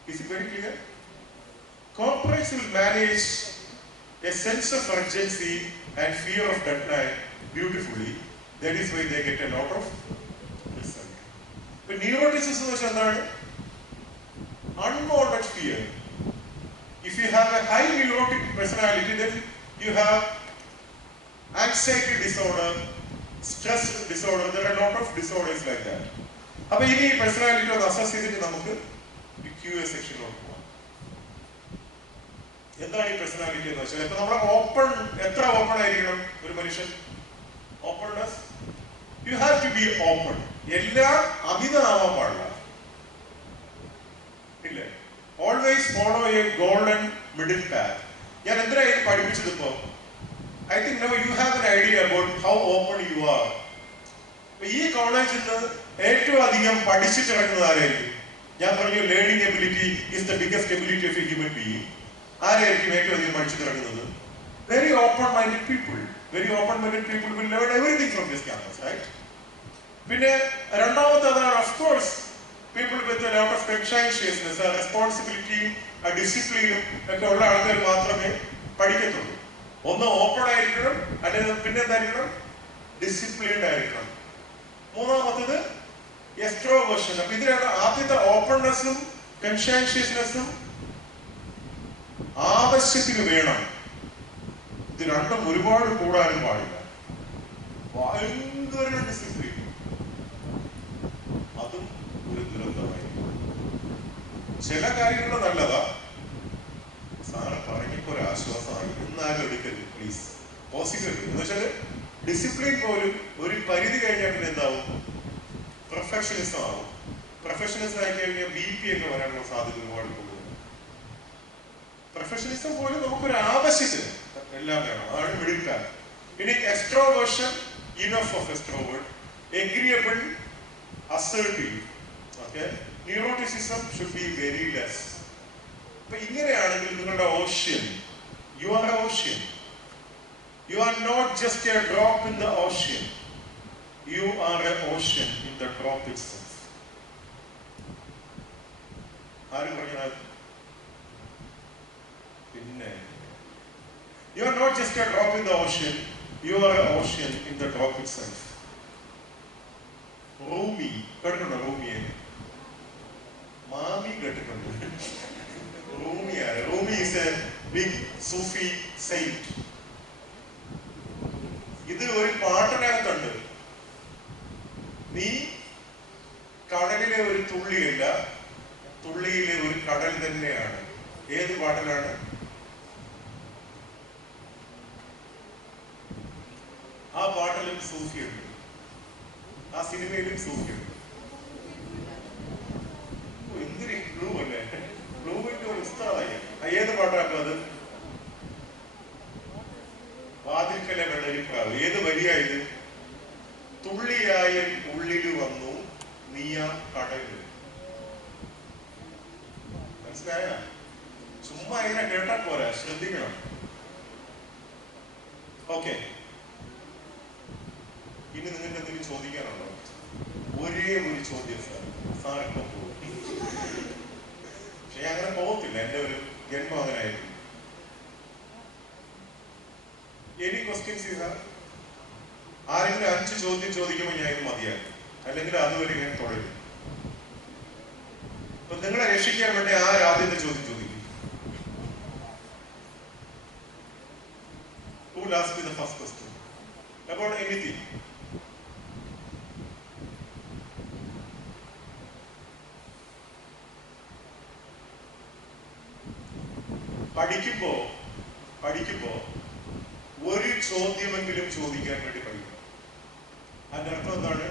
Is it very clear? Corporates will manage a sense of urgency and fear of deadline beautifully. That is why they get a lot of result. But neuroticism is another unwanted fear. If you have a high neurotic personality, then you have anxiety disorder, stress disorder. There are a lot of disorders like that. അപ്പോൾ ഇനി personality ഒന്ന് assess ചെയ്തിട്ട് നമുക്ക് Q&A സെക്ഷനിലോട്ട് പോകാം. എന്താണ് ഈ personality എന്ന് വെച്ചാൽ, ഇപ്പൊ നമ്മുടെ എത്ര ഓപ്പൺ ആയിരിക്കണം ഒരു മനുഷ്യൻ? Openness. You have to be open. എല്ലാം അമിതമാവാൻ പാടില്ല. ഇല്ലേ? Always follow a golden middle path. ഞാൻ എന്തിനാണ് പഠിപ്പിച്ചത് ഇപ്പോ? I think now you have an idea about how open you are. ഈ കോളേജിൽ നിന്ന് ഏറ്റവും അധികം പഠിച്ചിട്ടിറങ്ങുന്നത് ആരായിരിക്കും? ഞാൻ പറഞ്ഞു learning ability is the biggest ability of a human being. ആരായിരിക്കും ഏറ്റവും അധികം പഠിച്ചിട്ടിറങ്ങുന്നത്? very open-minded people. Very open-minded people will learn everything from this campus, right? പിന്നെ രണ്ടാമത്തേതാണ്, of course, people with a lot of conscientiousness, a responsibility, a discipline ഒക്കെ ഉള്ള ആൾക്കാർ മാത്രമേ പഠിക്കത്തുള്ളൂ. ഒന്ന് open ആയിരിക്കണം, അല്ലെങ്കിൽ പിന്നെ എന്തായിരിക്കണം, ഡിസിപ്ലിൻഡ് ആയിരിക്കണം. മൂന്നാമത്തത് എക്സ്ട്രോവേർഷൻ. അപ്പൊ ഇതിലാണ് ആദ്യത്തെ ഓപ്പൺനെസ്സും കൺഷ്യൻഷ്യസ്നെസ്സും ആവശ്യത്തിന് വേണം. ഇത് രണ്ടും ഒരുപാട് കൂടാനും പാടില്ല. ഭയങ്കര ഡിസിപ്ലിൻ, അതും ഒരു ദുരന്തമായിരിക്കും. ചില കാര്യങ്ങൾ നല്ലതാ, സാറ് പറഞ്ഞപ്പോ ഒരു ആശ്വാസമായി. എന്നാലും എടുക്കരുത് പ്ലീസ്, പോസിറ്റീവ്. എന്ന് വെച്ചാൽ ഡിസിപ്ലിൻ പോലും ഒരു പരിധി കഴിഞ്ഞാൽ പിന്നെ എന്താവും, പ്രൊഫഷണലിസം ആവും. പ്രൊഫഷണലിസം ആയി കഴിഞ്ഞാൽ BP ഒക്കെ വരാനുള്ള സാധ്യത ഒരുപാട് കൂടുതൽ. പ്രൊഫഷണലിസം പോലും നമുക്കൊരു ആവശ്യത്തിന് എല്ലാം വേണം, അതാണ് മിഡിൽ പാത്ത്. ഇനി extroversion, enough of extrovert, agreeable, assertive. Okay, neuroticism should be very less. അപ്പൊ ഇങ്ങനെയാണെങ്കിൽ നിങ്ങളുടെ ocean, you are A ocean. You are not just a drop in the ocean. You are an ocean in the drop itself. ആരും പറഞ്ഞാൽ പിന്നെ you are not just a drop in the ocean. You are an ocean in the drop itself. റൂമി കേട്ടിട്ടുണ്ടോ? റൂമിയെ മാമി കേട്ടിട്ടുണ്ട്. റൂമിയാണ്. റൂമി is a big Sufi saint. ഇത് ഒരു പാട്ടിനകത്തുണ്ട്. നീ കടലിലെ ഒരു തുള്ളിയല്ല, തുള്ളിയിലെ ഒരു കടൽ തന്നെയാണ്. ഏത് പാട്ടിലാണ്? ആ പാട്ടിലും സൂഫിയുണ്ട്, ആ സിനിമയിലും സൂഫിയുണ്ട്. എന്തിന് ബ്ലൂ അല്ലേ? ബ്ലൂവിന്റെ ഒരു ഉസ്താദായി. ഏത് പാട്ടാക്കും അത്? വാതിൽക്കലെ വെള്ളരിപ്രാവ്. ഏത് വരിയായത്? തുള്ളിയായ ഉള്ളില് വന്നു നീയാ കടല്. മനസ്സിലായ? ചുമ്മാ ഇങ്ങനെ കേട്ടാ പോരാ, ശ്രദ്ധിക്കണം. ഓക്കെ, ഇനി നിങ്ങൾക്ക് എന്തെങ്കിലും ചോദിക്കാനുണ്ടോ? ഒരേ ഒരു ചോദ്യം സാർ ഇപ്പം പോകും. പക്ഷെ അങ്ങനെ പോകത്തില്ല, എന്റെ ഒരു ജന്മം അങ്ങനായിരുന്നു. Any questions you have? ആരെങ്കിലും 5 ചോദ്യം ചോദിക്കുമ്പോൾ ഞാൻ ഇത് മതിയാക്കും, അല്ലെങ്കിൽ അതുവരെ ഞാൻ തുടരും. അപ്പൊ നിങ്ങളെ രക്ഷിക്കാൻ വേണ്ടി ആദ്യത്തെ ചോദ്യം ചോദിക്കും. Who will ask me the first question about anything? പഠിക്കുമ്പോ ഒരു ചോദ്യമെങ്കിലും ചോദിക്കാൻ വേണ്ടി പഠിക്കണം. അതിന്റെ അർത്ഥം എന്താണ്?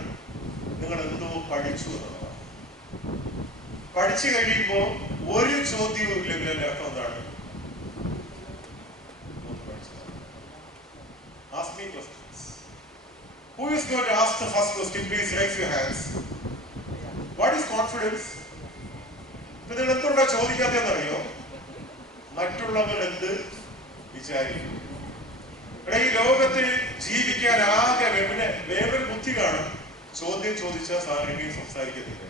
നിങ്ങൾ എന്തോ പഠിച്ചു എന്നുള്ളതാണ്. പഠിച്ചു കഴിയുമ്പോൾ ഒരു ചോദ്യവും ഇല്ലെങ്കിൽ അതിന്റെ അർത്ഥം എന്താണ്? Ask me questions. Who is going to ask the first question? Please raise your hands. What is confidence? ഇപ്പൊ നിങ്ങൾ എന്തുകൊണ്ടാ ചോദിക്കാത്തതെന്നറിയോ? മറ്റുള്ളവർ എന്ത് വിചാരിക്കും. ഈ ലോകത്തിൽ ജീവിക്കാൻ ആകെ വേറൊരു ബുദ്ധി കാണും. ചോദ്യം ചോദിച്ചാൽ സാറിനെയും സംസാരിക്കത്തില്ല,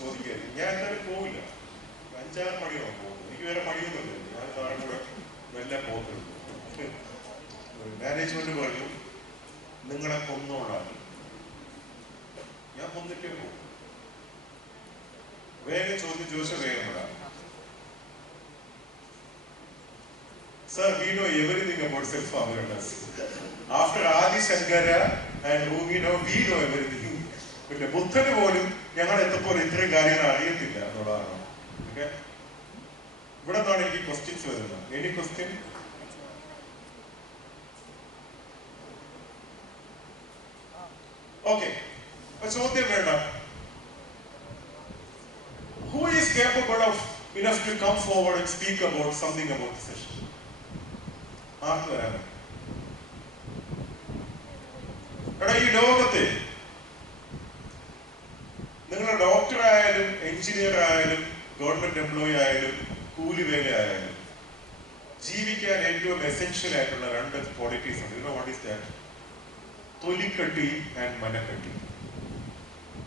ചോദിക്കരുത്. ഞാൻ എന്തായാലും പോവില്ല, 5-6 മണിയാവും പോകുന്നത്. എനിക്ക് വേറെ പണിയൊന്നുമില്ല, ഞാൻ സാറിന് കൂടെ മെല്ലെ പോകത്തുള്ളൂ. മാനേജ്മെന്റ് പറഞ്ഞു നിങ്ങളെ കൊന്നോളാം. ഞാൻ കൊന്നിട്ടേ പോകും. വേഗം ചോദ്യം ചോദിച്ചാൽ വേഗം വിടാം. Sir, we know everything about self-awareness. After Adi Shankara and Rumi, we know everything. പിന്നെ ബുദ്ധന് പോലും ഞങ്ങൾ എത്തപ്പോൾ ഇത്രയും കാര്യങ്ങൾ അറിയത്തില്ല എന്നുള്ളതാണ്. ഓക്കെ, ഇവിടെ നിന്നാണ് എനിക്ക് ക്വസ്റ്റ്യൻസ് വരുന്നത്. Any question? ഓക്കെ, ചോദ്യം വേണ്ട. Who is capable of enough to come forward and speak about something about the session? ആർക്ക് വരാൻ? എടാ, ഈ ലോകത്തെ നിങ്ങൾ ഡോക്ടർ ആയാലും എഞ്ചിനീയർ ആയാലും ഗവൺമെന്റ് എംപ്ലോയി ആയാലും കൂലി വേല ആയാലും ജീവിക്കാൻ ഏറ്റവും എസെൻഷ്യൽ ആയിട്ടുള്ള രണ്ട് ക്വാളിറ്റീസ് ഉണ്ട്. You know what is that? തൊലിക്കട്ടി ആൻഡ് മനക്കട്ടി.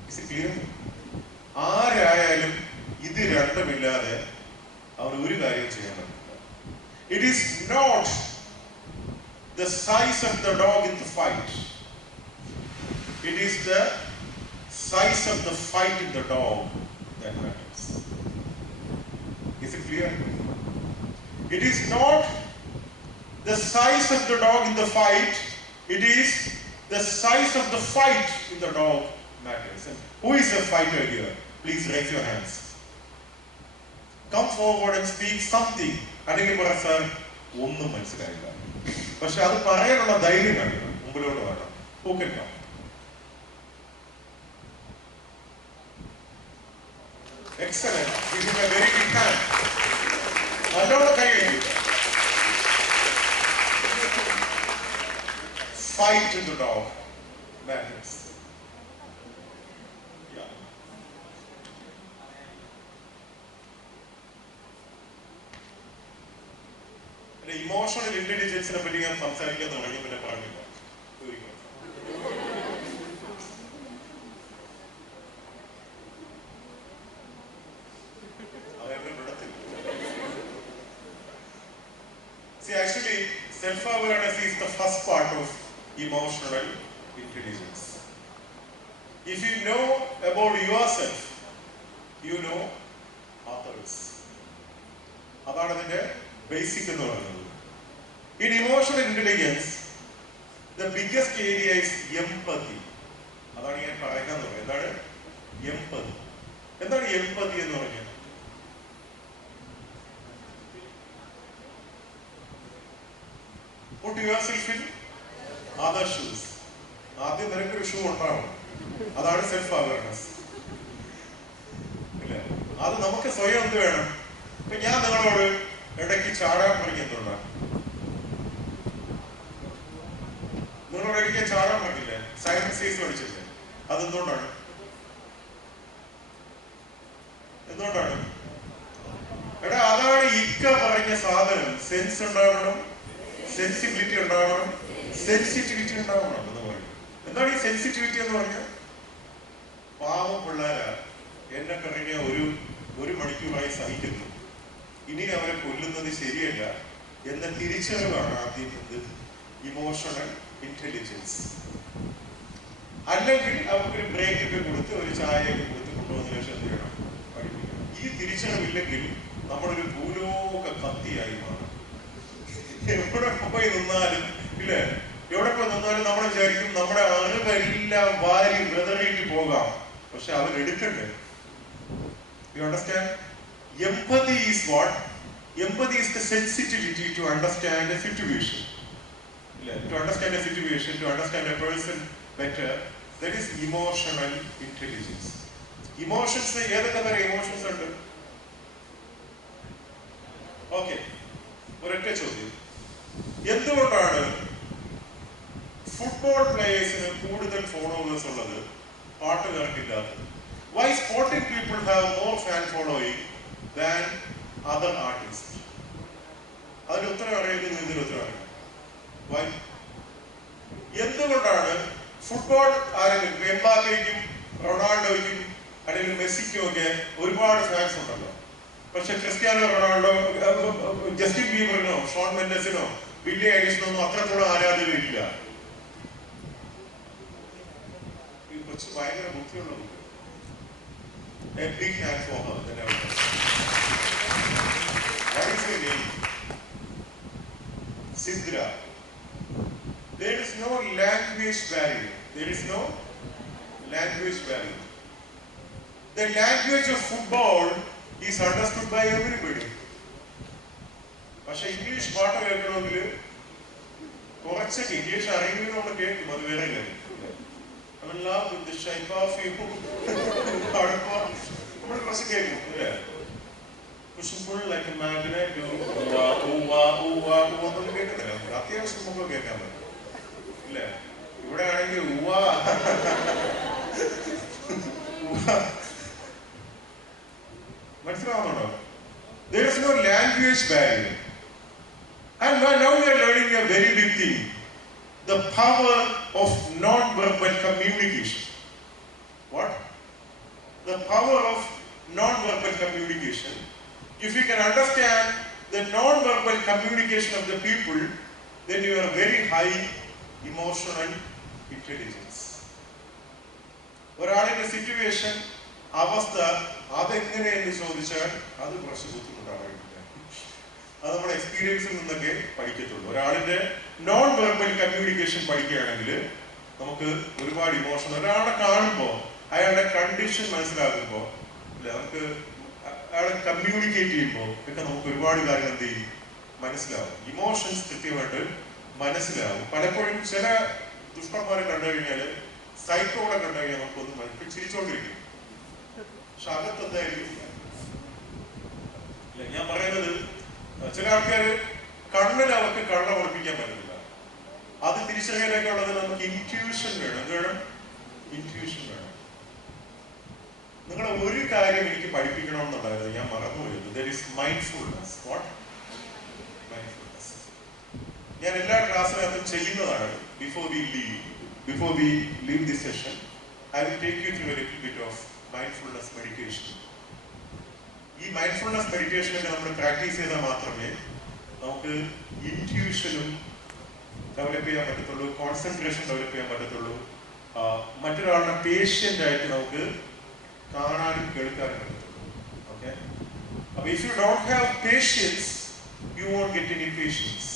Is it clear? ആരായാലും ഇത് രണ്ടുമില്ലാതെ അവർ ഒരു കാര്യം ചെയ്യാൻ പറ്റില്ല. It is not the size of the dog in the fight. It is the size of the fight in the dog that matters. Is it clear? It is not the size of the dog in the fight. It is the size of the fight in the dog matters. And who is a fighter here? Please raise your hands. Come forward and speak something. അല്ലെങ്കിൽ പറ sir ഒന്നും മനസ്സിലായില്ല. പക്ഷെ അത് പറയാനുള്ള ധൈര്യം കാണിക്കണം, മുമ്പിലോട്ട് വേണം. പൂക്കണം. Excellent. This is a very big hand. നല്ലോണം കൈ കഴിക്കുക. Fight in the dog matters. Emotional ഇന്റലിജൻസിനെ പറ്റി ഞാൻ സംസാരിക്കാൻ തുടങ്ങി, പിന്നെ പറഞ്ഞില്ല. See, actually, self-awareness is the first part of emotional intelligence. If you know about yourself, you know others. അതാണ് അതിന്റെ ബേസിക് എന്ന് പറയുന്നത്. In emotional intelligence, the biggest area is empathy. അതാണ് ഞാൻ പറയാൻ തുടങ്ങി. എന്താണ് empathy? എന്താണ് empathy എന്ന് പറഞ്ഞാൽ? Put yourself in other shoes. ആദ്യം നിനക്കൊരു ഷൂ ഉണ്ടാവണം. അതാണ് സെൽഫ് അവയർനെസ്. ഇല്ലേ? അത് നമുക്ക് സ്വയം എന്ത് വേണം? ഇപ്പൊ ഞാൻ നിങ്ങളോട് ഇടയ്ക്ക് ചാടാൻ പറഞ്ഞിട്ടുണ്ടാകും. നിങ്ങളോട് ഇടയ്ക്ക് ചാടാൻ പറഞ്ഞില്ലേ? സൈലൻസ് സീസ് പഠിച്ചില്ലേ? അതെന്തുകൊണ്ടാണ്? എന്തുകൊണ്ടാണ്? എടാ, അതാണ് ഇക്ക പറഞ്ഞ സാധനം. സെൻസ് ഉണ്ടാവണം, സെൻസിബിലിറ്റി ഉണ്ടാവണം, സെൻസിറ്റിവിറ്റി ഉണ്ടാവണം എന്ന് പറയും. എന്താണ് ഈ സെൻസിറ്റിവിറ്റി എന്ന് പറഞ്ഞാൽ? പാവം പിള്ളേരാ എന്നെ കഴിഞ്ഞ ഒരു മണിക്കൂറായി സഹിക്കുന്നു, ഇനി അവരെ കൊല്ലുന്നത് ശരിയല്ല എന്ന തിരിച്ചറിവാണ് ആദ്യം ഇമോഷണൽ ഇന്റലിജൻസ്. അല്ലെങ്കിൽ അവർക്കൊരു ബ്രേക്കൊക്കെ കൊടുത്ത് ഒരു ചായയൊക്കെ കൊടുത്ത് കൊണ്ടുവന്ന ശേഷം എന്ത് ചെയ്യണം? പഠിപ്പിക്കണം. ഈ തിരിച്ചറിവില്ലെങ്കിൽ നമ്മളൊരു ഭൂലോക കത്തിയായി മാറും. എവിടെ പോയി നിന്നാലും ഇല്ലേ, എവിടെ പോയി നിന്നാലും നമ്മൾ വിചാരിക്കും നമ്മുടെ അറിവെല്ലാം വാരി വെതറിയിട്ട് പോകാം. പക്ഷെ അവരെടുക്കണ്ടേ? You understand? Empathy is what? Empathy is the sensitivity to understand a situation. To understand a situation, to understand a person better. That is emotional intelligence. Emotions, ഏതൊക്കെ തരം ഇമോഷൻസ് ഉണ്ട്? ഓക്കെ, ഒരൊറ്റ ചോദ്യം. എന്തുകൊണ്ടാണ് ഫുട്ബോൾ പ്ലേയേഴ്സിന് കൂടുതൽ ഫോളോവേഴ്സ് ഉള്ളത്, പാട്ടുകാർക്കില്ലാത്തത്? Why sporting people have more fan following than other artists? അതിന് ഉത്തരം അറിയുന്നത് ഇതിന് ഉത്തരം അറിയാം. Why? എന്തുകൊണ്ടാണ് ഫുട്ബോൾ ആരെങ്കിലും എംബാപ്പയ്ക്കും റൊണാൾഡോയ്ക്കും അല്ലെങ്കിൽ മെസ്സിക്കും ഒക്കെ ഒരുപാട് ഫാൻസ് ഉണ്ടല്ലോ, പക്ഷെ ക്രിസ്ത്യാനോ റൊണാൾഡോ, ജസ്റ്റിൻ ബീബറിനോ ഷോൺ മെൻഡസിനോ ബില്ലി ഐലിഷിനോ ഒന്നും അത്രത്തോളം ആരാധകരില്ല? ഈ കൊച്ചു ഭയങ്കര ബുദ്ധിയുള്ള കുട്ടി. A big hand for her. What is her name? Sidra. There is no language barrier. There is no language barrier. The language of football is understood by everybody. പക്ഷെ ഇംഗ്ലീഷ് പാട്ട് കേൾക്കണമെങ്കിൽ കുറച്ചൊക്കെ ഇംഗ്ലീഷ് അറിയെങ്കിലും നമ്മൾ കേൾക്കും, അത് വേറെ കാര്യം. നമ്മൾ കുറച്ച് കേൾക്കും അല്ലേ? കേൾക്കുന്നില്ല, അത്യാവശ്യം നമുക്ക് കേൾക്കാൻ പറ്റും ഇല്ലേ? ഇവിടെ ആണെങ്കിൽ മനസ്സിലാവുന്നുണ്ടോ? There is no language barrier. And now we are learning a very big thing. The power of non-verbal communication. What? The power of non-verbal communication. If you can understand the non-verbal communication of the people, then you are very high emotional intelligence. ഒരാളുടെ situation അവസ്ഥ അതെങ്ങനെയെന്ന് ചോദിച്ചാൽ അത് കുറച്ച് ബുദ്ധിമുട്ടാണ്. അത് നമ്മുടെ എക്സ്പീരിയൻസിൽ നിന്നൊക്കെ പഠിക്കത്തുള്ളൂ. ഒരാളിന്റെ non verbal communication പഠിക്കുകയാണെങ്കിൽ നമുക്ക് ഒരുപാട് ഇമോഷൻ, ഒരാളെ കാണുമ്പോൾ അയാളുടെ കണ്ടീഷൻ മനസ്സിലാക്കുമ്പോൾ അല്ലെ, നമുക്ക് അയാളെ കമ്മ്യൂണിക്കേറ്റ് ചെയ്യുമ്പോൾ ഒക്കെ നമുക്ക് ഒരുപാട് കാര്യങ്ങൾ എന്ത് ചെയ്യും, മനസ്സിലാവും. ഇമോഷൻസ് കൃത്യമായിട്ട് മനസ്സിലാവും. പലപ്പോഴും ചില ദുഷ്ടന്മാരെ കണ്ടു കഴിഞ്ഞാൽ, സൈക്കോടെ കണ്ടു കഴിഞ്ഞാൽ നമുക്കൊന്നും ചിരിച്ചോണ്ടിരിക്കും, പക്ഷെ അകത്തെന്തായിരിക്കും. ഞാൻ പറയുന്നത്, ചില ആൾക്കാർ കണ്ണിൽ അവർക്ക് കള്ളം ഉറപ്പിക്കാൻ പറ്റുന്നില്ല. അത് തിരിച്ചറിയാനൊക്കെ ഉള്ളത് നമുക്ക് ഇൻറ്റ്യൂഷൻ വേണം. വേണം, ഇൻറ്റ്യൂഷൻ വേണം. നിങ്ങളെ ഒരു കാര്യം എനിക്ക് പഠിപ്പിക്കണമെന്നുണ്ടായിരുന്നു, ഞാൻ മറന്നുപോയത്. That is mindfulness. What? Mindfulness. ഞാൻ എല്ലാ ക്ലാസ്സിനകത്തും ചെയ്യുന്നതാണ്. Before we leave this session, I will take you through a little bit of mindfulness meditation. ഈ മൈൻഡ്ഫുൾനെസ് മെഡിറ്റേഷനൊക്കെ നമ്മൾ പ്രാക്ടീസ് ചെയ്താൽ മാത്രമേ നമുക്ക് ഇൻറ്റ്യൂഷനും ഡെവലപ്പ് ചെയ്യാൻ പറ്റത്തുള്ളൂ, കോൺസെൻട്രേഷൻ ഡെവലപ്പ് ചെയ്യാൻ പറ്റത്തുള്ളൂ, മറ്റൊരാളുടെ പേഷ്യൻ്റ് ആയിട്ട് നമുക്ക് കാണാനും കേൾക്കാനും പറ്റത്തുള്ളൂ. ഓക്കെ, അപ്പോൾ if you don't have patience, you won't get any patience.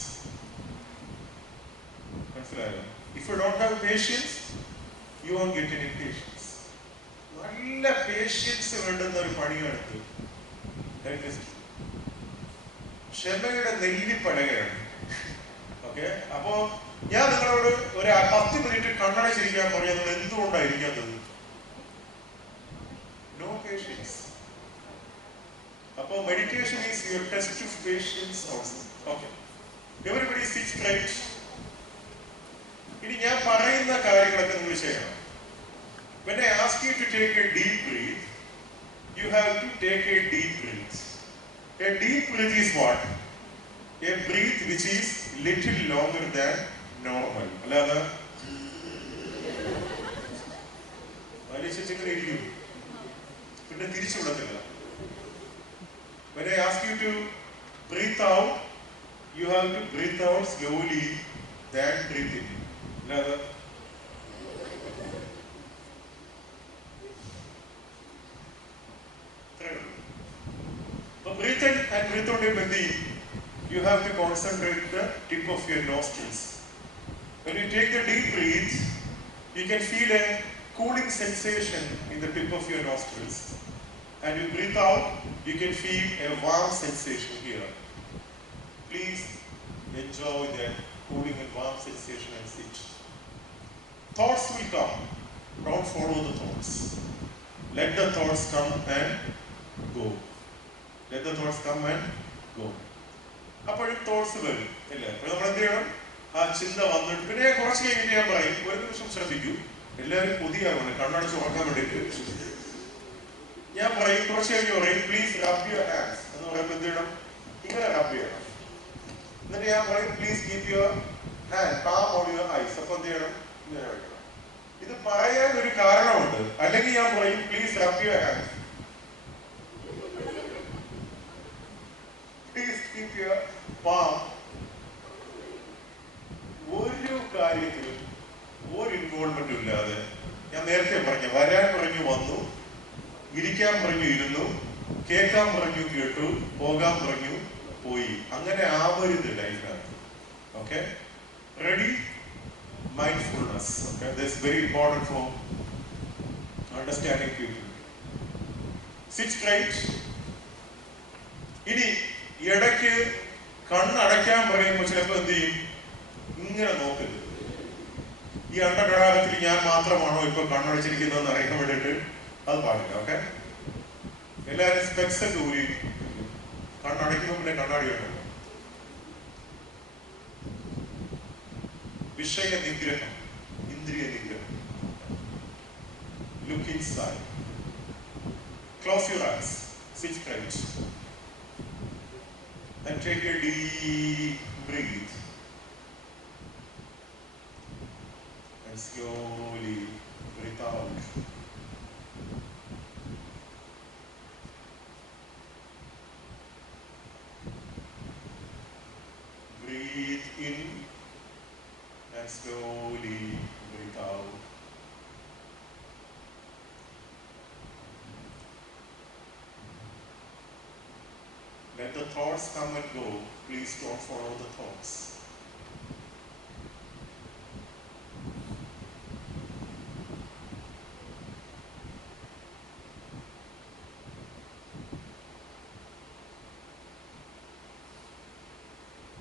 മനസ്സിലായോ? If you don't have patience, you won't get any patience. നല്ല പേഷ്യൻസ് വേണ്ടുന്ന ഒരു പണിയാണിത്. ക്ഷമയുടെ നെല്ലിപ്പലകയാണ്. ഓക്കെ, അപ്പോ ഞാൻ നിങ്ങളോട് ഒരു 10 മിനിറ്റ് കണ്ണടച്ചിരിക്കാൻ പറഞ്ഞാൽ നിങ്ങൾ എന്തുകൊണ്ടായിരിക്കാത്തത്? No patience. അപ്പോ meditation is your test of patience also. Okay, everybody sit straight. ഇനി ഞാൻ പറയുന്ന കാര്യങ്ങളൊക്കെ നിങ്ങൾ ചെയ്യണം. When I ask you to take a deep breath, you have to take a deep breath. A deep breath is what? A breath which is little longer than normal. അല്ലാതെ വലിച്ചിങ്ങനെ ഇരിക്കും, പിന്നെ തിരിച്ചു വിടത്തില്ല. When I ask you to breathe out, you have to breathe out slowly than breathe in. അല്ലാതെ breathe in and breathe out in. You have to concentrate the tip of your nostrils. When you take the deep breath, you can feel a cooling sensation in the tip of your nostrils. And you breathe out, you can feel a warm sensation here. Please enjoy that cooling and warm sensation and sit. Thoughts will come. Don't follow the thoughts. Let the thoughts come and go. Let the thoughts come and go. അപ്പോഴും thoughts വരും അല്ലേ? അപ്പോൾ നമ്മൾ എന്ത് ചെയ്യണം? ആ ചിന്ത വന്നിട്ട് പിന്നെ കുറച്ച് കഴിഞ്ഞിട്ട് ഞാൻ പറയും, ഒരു നിമിഷം ശ്രദ്ധിക്കൂ, എല്ലാവരും പുതിയാവണം, കണ്ണടച്ച് ഉറക്കാൻ വേണ്ടിയിട്ട്. ഞാൻ പറയും, കുറച്ച് കഴിഞ്ഞ് പറയും, പ്ലീസ് റബ് യുവർ ഹാൻഡ്സ് എന്ന് പറയുമ്പോൾ എന്ത് ചെയ്യണം? ഇങ്ങനെ റബ് ചെയ്യണം. എന്നിട്ട് ഞാൻ പറയും, please keep your hand palm on your eyes. അപ്പോൾ എന്ത് ചെയ്യണം? ഇങ്ങനെ വയ്ക്കണം. ഇത് പറയാൻ ഒരു കാരണമുണ്ട്. അല്ലെങ്കിൽ ഞാൻ പറയും, please rub your hands, please keep your palm. ഒരു കാര്യത്തിലും ഒരു ഇൻവോൾവ്മെന്റ് ഇല്ലാതെ, ഞാൻ നേരത്തെ പറഞ്ഞ വരാൻ പറഞ്ഞു വന്നു, ഇരിക്കാൻ പറഞ്ഞു ഇരുന്നു, കേൾക്കാൻ പറഞ്ഞു കേട്ടു, പോകാൻ പറഞ്ഞു പോയി. അങ്ങനെ ആവരുത് ലൈഫിനകത്ത്. Okay, ready? Mindfulness. Okay, this very important for understanding people. Sit straight. ഇനി ഇടയ്ക്ക് കണ്ണടയ്ക്കാൻ പറയുമ്പോൾ ചിലപ്പോൾ എന്ത് ചെയ്യും? ഇങ്ങനെ നോക്കരുത്. ഈ അണ്ടകടാകത്തിൽ ഞാൻ മാത്രമാണോ ഇപ്പൊ കണ്ണടച്ചിരിക്കുന്നതെന്ന് അറിയാൻ വേണ്ടിയിട്ട് അത് പാടില്ല. ഓക്കെ, എല്ലാവരും സ്പെക്സ് ഒക്കെ ഊരി കണ്ണടയ്ക്കുമ്പോൾ പിന്നെ കണ്ണാടി വേണം. വിഷയ നിഗ്രഹം, ഇന്ദ്രിയ നിഗ്രഹം. Look inside. Close your eyes. Sit straight. And take a deep breathe and slowly breathe out. Breathe in and slowly breathe out. Let the thoughts come and go. Please don't follow the thoughts.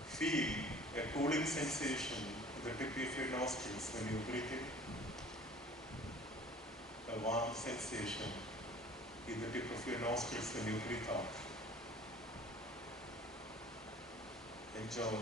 Feel a cooling sensation in the tip of your nostrils when you breathe in. A warm sensation in the tip of your nostrils when you breathe out. Enjoy.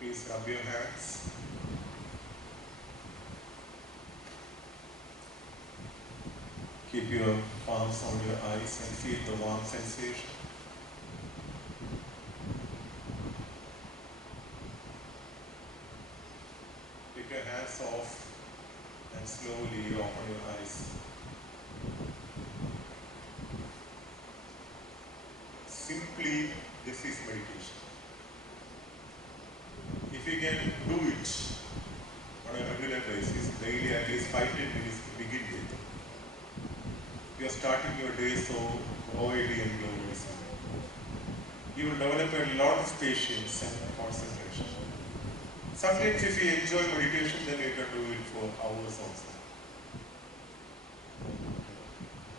Please rub your hands. Keep your palms on your eyes and feel the warm sensation. Take your hands off and slowly open your eyes. Simply, this is meditation. If you can do it on a regular basis, daily at least 5-10 minutes to begin with, you are starting your day so oily and glorious. You will develop a lot of patience and concentration. Sometimes if you enjoy meditation, then you can do it for hours also.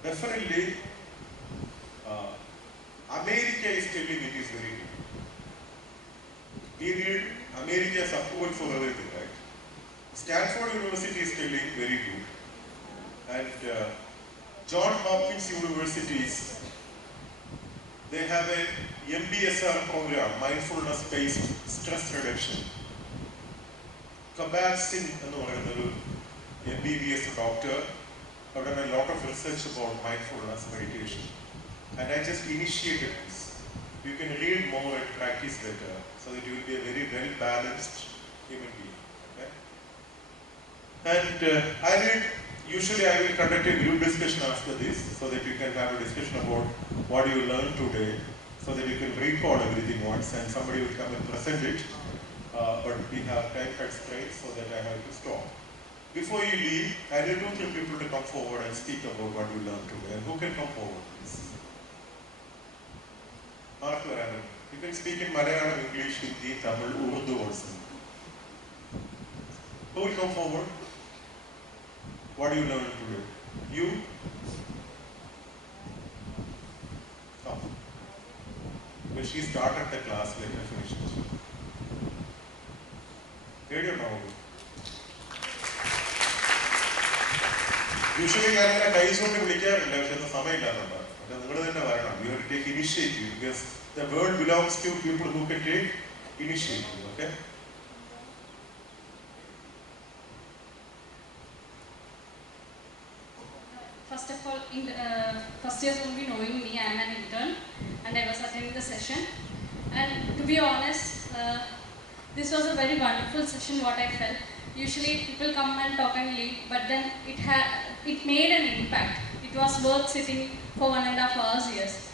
Definitely, America is telling it is very good. We need America's approval for everything, right? Stanford University is telling very good. And John Hopkins Universities, they have a MBSR program, mindfulness-based stress reduction. Kabir Singh, MBBS doctor, have done a lot of research about mindfulness meditation. And I just initiated this. You can read more and practice better so that you will be a very well-balanced human being. Okay? And usually I will conduct a group discussion after this so that you can have a discussion about what you learned today, so that you can recall everything once and somebody will come and present it. But we have time constraints so that I have to stop. Before you leave, I need 2-3 people to come forward and speak about what you learned today. And who can come forward, please? Mark Varan. You can speak in Malayalam, English, Hindi, Tamil, Urdu also. Who will come forward? What do you learn today? You? Come. When she started the class, let her finish it. Radio now. Usually, I am a guy who will take care of the Samay Lavanda. You have to take initiative because the world belongs to people who can take initiative. Okay? First of all, first years won't be knowing me. I am an intern and I was attending the session. And to be honest, this was a very wonderful session, what I felt. Usually people come and talk and leave, but then it made an impact. It was worth sitting for 1.5 hours, yes.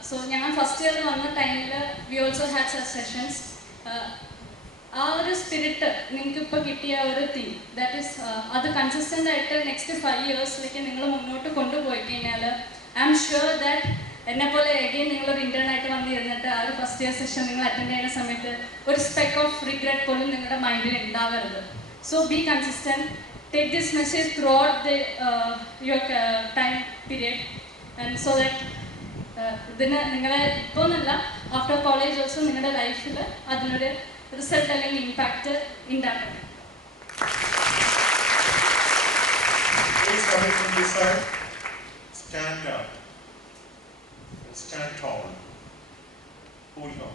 So, first year time, we also had such sessions. Our spirit, that is, consistent next 5 years, I'm sure that again, internet first year session attend a speck of regret in your mind. So be consistent. Take this message throughout your time period, and so that after college also in your life result and impact in that. Please come in from this side. Stand up. Stand tall. Hold on.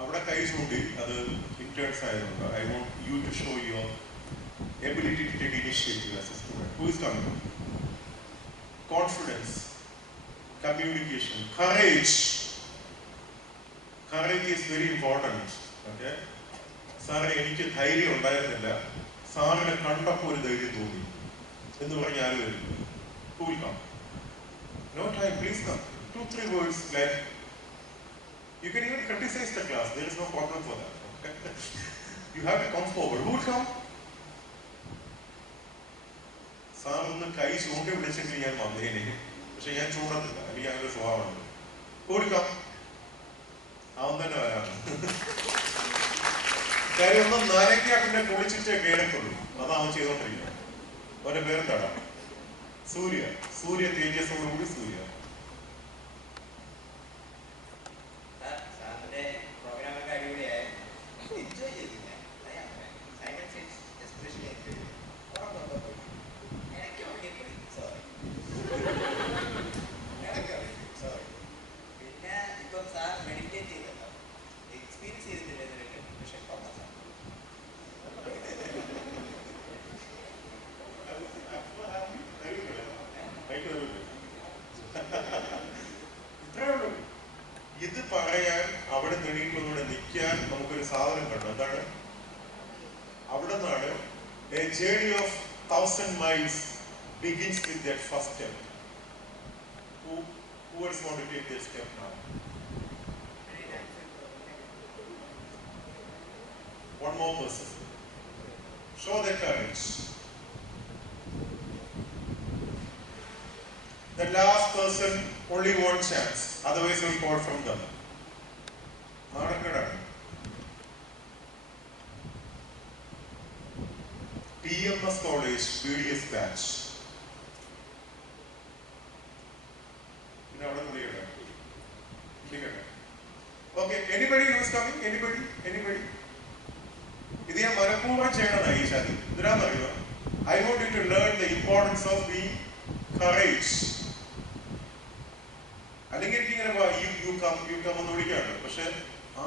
Avada kais undi, adu interns ayirundu. I want you to show your ability to take initiative as a student. Who is coming? Confidence, communication, courage. Courage is very important. Okay? Sir, എനിക്ക് ധൈര്യം ഉണ്ടായിരുന്നില്ല. സാറിനെ കണ്ടപ്പോൾ ഒരു ധൈര്യം തോന്നി എന്ന് പറഞ്ഞ ആര് വരും? Who will come? No time, please come. 2-3 words like you can even criticize the class. There is no problem for that. Okay? You have to come forward. Who will come? Sir, ഒന്ന് കൈ ചൂണ്ടി വിളിച്ചെങ്കിൽ ഞാൻ വന്നേനെ. പക്ഷെ ഞാൻ ചൂടത്തില്ല. എനിക്ക് അങ്ങനെ ഒരു സ്വഭാവമുണ്ട്. Who will come? അവൻ തന്നെ വരാം. കാര്യം ഒന്നും നനയ്ക്കാ പിന്നെ കുളിച്ചിട്ടേ കേൾക്കുള്ളൂ. അതാ അവൻ ചെയ്തോണ്ടിരിക്കുന്നത്. അവന്റെ പേരെന്താടാ? സൂര്യ. സൂര്യ തേജസ്സോടുകൂടി സൂര്യ. ഇത് പറയാൻ അവിടെ നേടിയിട്ടുള്ള നിൽക്കാൻ നമുക്കൊരു സാധനം കണ്ടു. എന്താണ്? അവിടെ നിന്നാണ് a journey of 1,000 miles begins with that first step. Who else want to take that step now? One more person. Show the courage. The last person, only one chance. Otherwise, we'll call from them. TMS College, BDS batch. Okay, anybody who is coming? Anybody? This is I want you to learn the importance of being courage. You come on the പക്ഷെ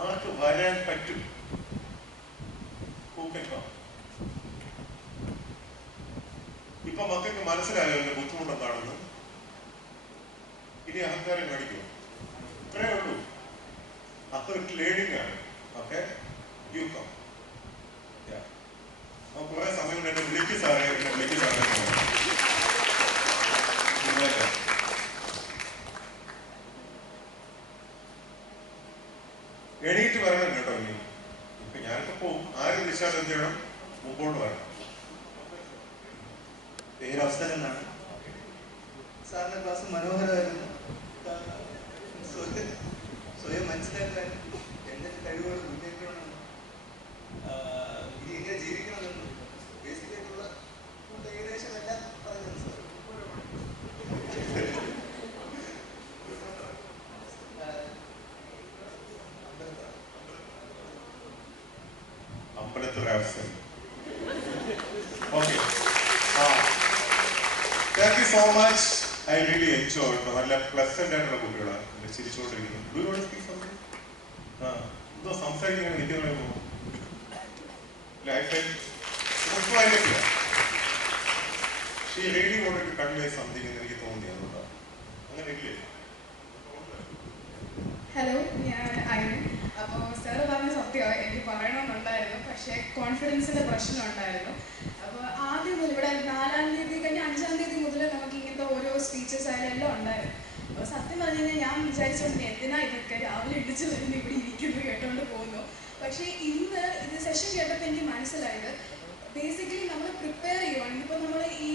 ആർക്ക് വരാൻ പറ്റും? Who can come? ഇപ്പൊ മക്കൾക്ക് മനസ്സിലായോ എന്റെ ബുദ്ധിമുട്ട് എന്താണെന്ന്? ഇനി അഹങ്കാരം കാണിക്കും. ഇത്രേ ഉള്ളൂ. അതൊരു ലേണിംഗ് ആണ്. ഓക്കെ? You come. Yeah. കുറെ സമയം കൊണ്ട് എന്നെ വിളിക്കും സാറേ, വിളിക്കും സാറേ. എണീറ്റ് വരണം കേട്ടോ. ഇനി ഇപ്പൊ ഞാനിപ്പോ പോകും. ആര് വിളിച്ചാലും എന്ത് ചെയ്യണം? മുമ്പോട്ട് വരണം. പേര് അവസരങ്ങളാണ്. സാറിന്റെ ക്ലാസ് മനോഹരമായിരുന്നു. സ്വയം മനസ്സിലാക്കാൻ എന്തൊക്കെ കഴിവുകൾ മുന്നേറ്റണം, ഇനി എങ്ങനെ ജീവിക്കണമെന്നും ബേസിക്കായിട്ടുള്ള ഏകദേശം എല്ലാം പറഞ്ഞു സാർ. അമ്പലത്തുറ അവസരം. Okay, thank you so much. I really enjoy. നല്ല പ്ലസന്റ് ആയിട്ടുള്ള കുട്ടികളാണ്, ചിരിച്ചുകൊണ്ടിരിക്കുന്നത്. എന്തോ സംസാരിക്കാൻ നിൽക്കുന്നോ life she really wanted to convey something എന്ന് എനിക്ക് തോന്നി. അതുകൊണ്ടാണ് അങ്ങനെ ഇല്ലേ? ഹലോ, ഞാൻ ഐറിൻ. അപ്പോൾ സാറ് പറഞ്ഞ സത്യമാണ്, എനിക്ക് പറയണമെന്നുണ്ടായിരുന്നു, പക്ഷേ കോൺഫിഡൻസിൻ്റെ പ്രശ്നം ഉണ്ടായിരുന്നു. അപ്പോൾ ആദ്യം മുതൽ ഇവിടെ 4-ാം തീയതി കഴിഞ്ഞ് 5-ാം തീയതി മുതൽ നമുക്ക് ഇങ്ങനത്തെ ഓരോ സ്പീച്ചസ് ആയാലും എല്ലാം ഉണ്ടായിരുന്നു. അപ്പോൾ സത്യം പറഞ്ഞു കഴിഞ്ഞാൽ ഞാൻ വിചാരിച്ചോണ്ട് എന്തിനാ ഇതൊക്കെ രാവിലെ ഇടിച്ച് വരുന്ന ഇവിടെ ഇരിക്കുന്നു കേട്ടോണ്ട് പോകുന്നു. പക്ഷേ ഇന്ന് ഇത് സെഷൻ കേട്ടപ്പോൾ എനിക്ക് മനസ്സിലായത് ബേസിക്കലി നമ്മൾ പ്രിപ്പയർ ചെയ്യുവാണ്. ഇപ്പോൾ നമ്മൾ ഈ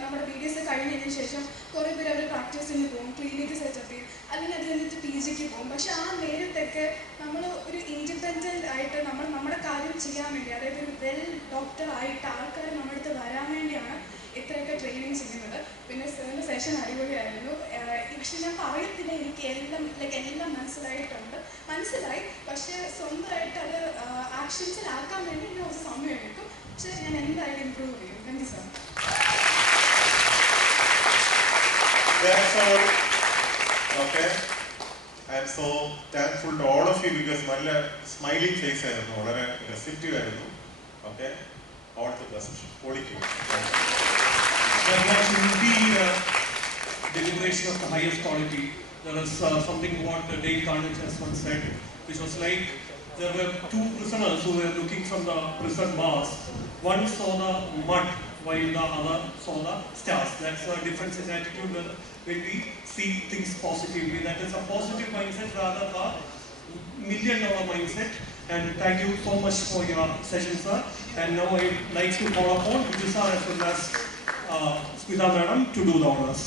നമ്മുടെ വീഡിയോസ് കഴിഞ്ഞതിന് ശേഷം കുറേ പേര് അവർ പ്രാക്ടീസിന് പോകും, ക്ലിനിക്ക് സെറ്റപ്പ് ചെയ്യും, അല്ലെങ്കിൽ അത് കഴിഞ്ഞിട്ട് PGക്ക് പോകും. പക്ഷെ ആ നേരത്തൊക്കെ നമ്മൾ ഒരു ഇൻഡിപെൻഡൻ്റ് ആയിട്ട് നമ്മുടെ കാര്യം ചെയ്യാൻ വേണ്ടി, അതായത് ഒരു വെൽ ഡോക്ടർ ആയിട്ട് ആൾക്കാർ നമ്മുടെ അടുത്ത് വരാൻ വേണ്ടിയാണ് ഇത്രയൊക്കെ ട്രെയിനിങ് ചെയ്യുന്നത്. പിന്നെ സാറിൻ്റെ സെഷൻ അടിപൊളിയായിരുന്നു. പക്ഷെ ഞാൻ പറയത്തില്ല, എനിക്ക് എല്ലാം മനസ്സിലായി. പക്ഷേ സ്വന്തമായിട്ട് അത് ആക്ഷൻസിലാക്കാൻ വേണ്ടി ഞാൻ ഒരു സമയം എടുക്കും. പക്ഷേ ഞാൻ എന്തായാലും ഇമ്പ്രൂവ് ചെയ്യും. Thank you sir. That's all. Okay. I am so thankful to all of you because നല്ല സ്മൈലിംഗ് ഫേസ് ആയിരുന്നു, വളരെ റെസിപ്റ്റീവ് ആയിരുന്നു. Okay. All the best. Quality. There was indeed deliberation of the highest quality. There was something what Dale Carnage has once said, which was like there were two prisoners who were looking from the prison bars. One saw the mud while the other saw the stars. That's a difference in attitude when we see things positively. That is a positive mindset rather than a $1,000,000 mindset. And thank you so much for your session, sir. And now I would like to call upon Vijay sir as well as Smita madam to do the honors.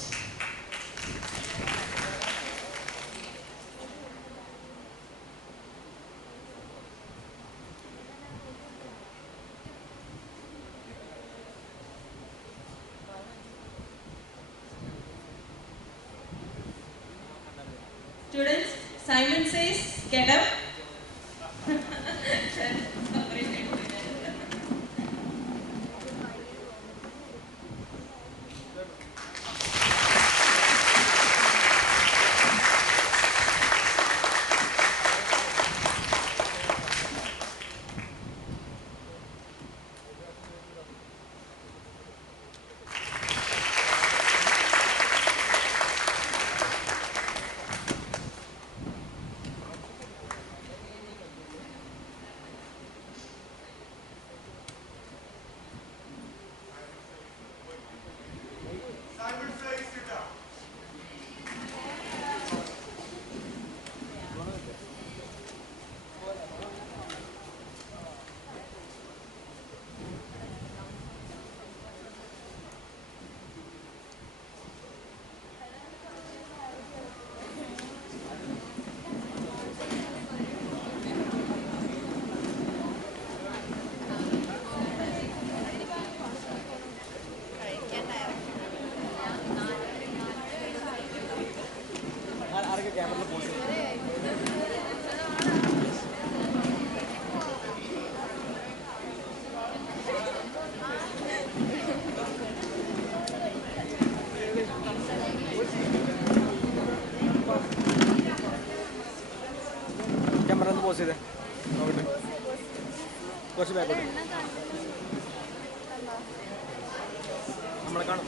Students, Simon says, get up. Pause ചെയ്തേ നോക്കട്ടെ, കുറച്ച് ബാക്കോട്ട് നമ്മളെ കാണും.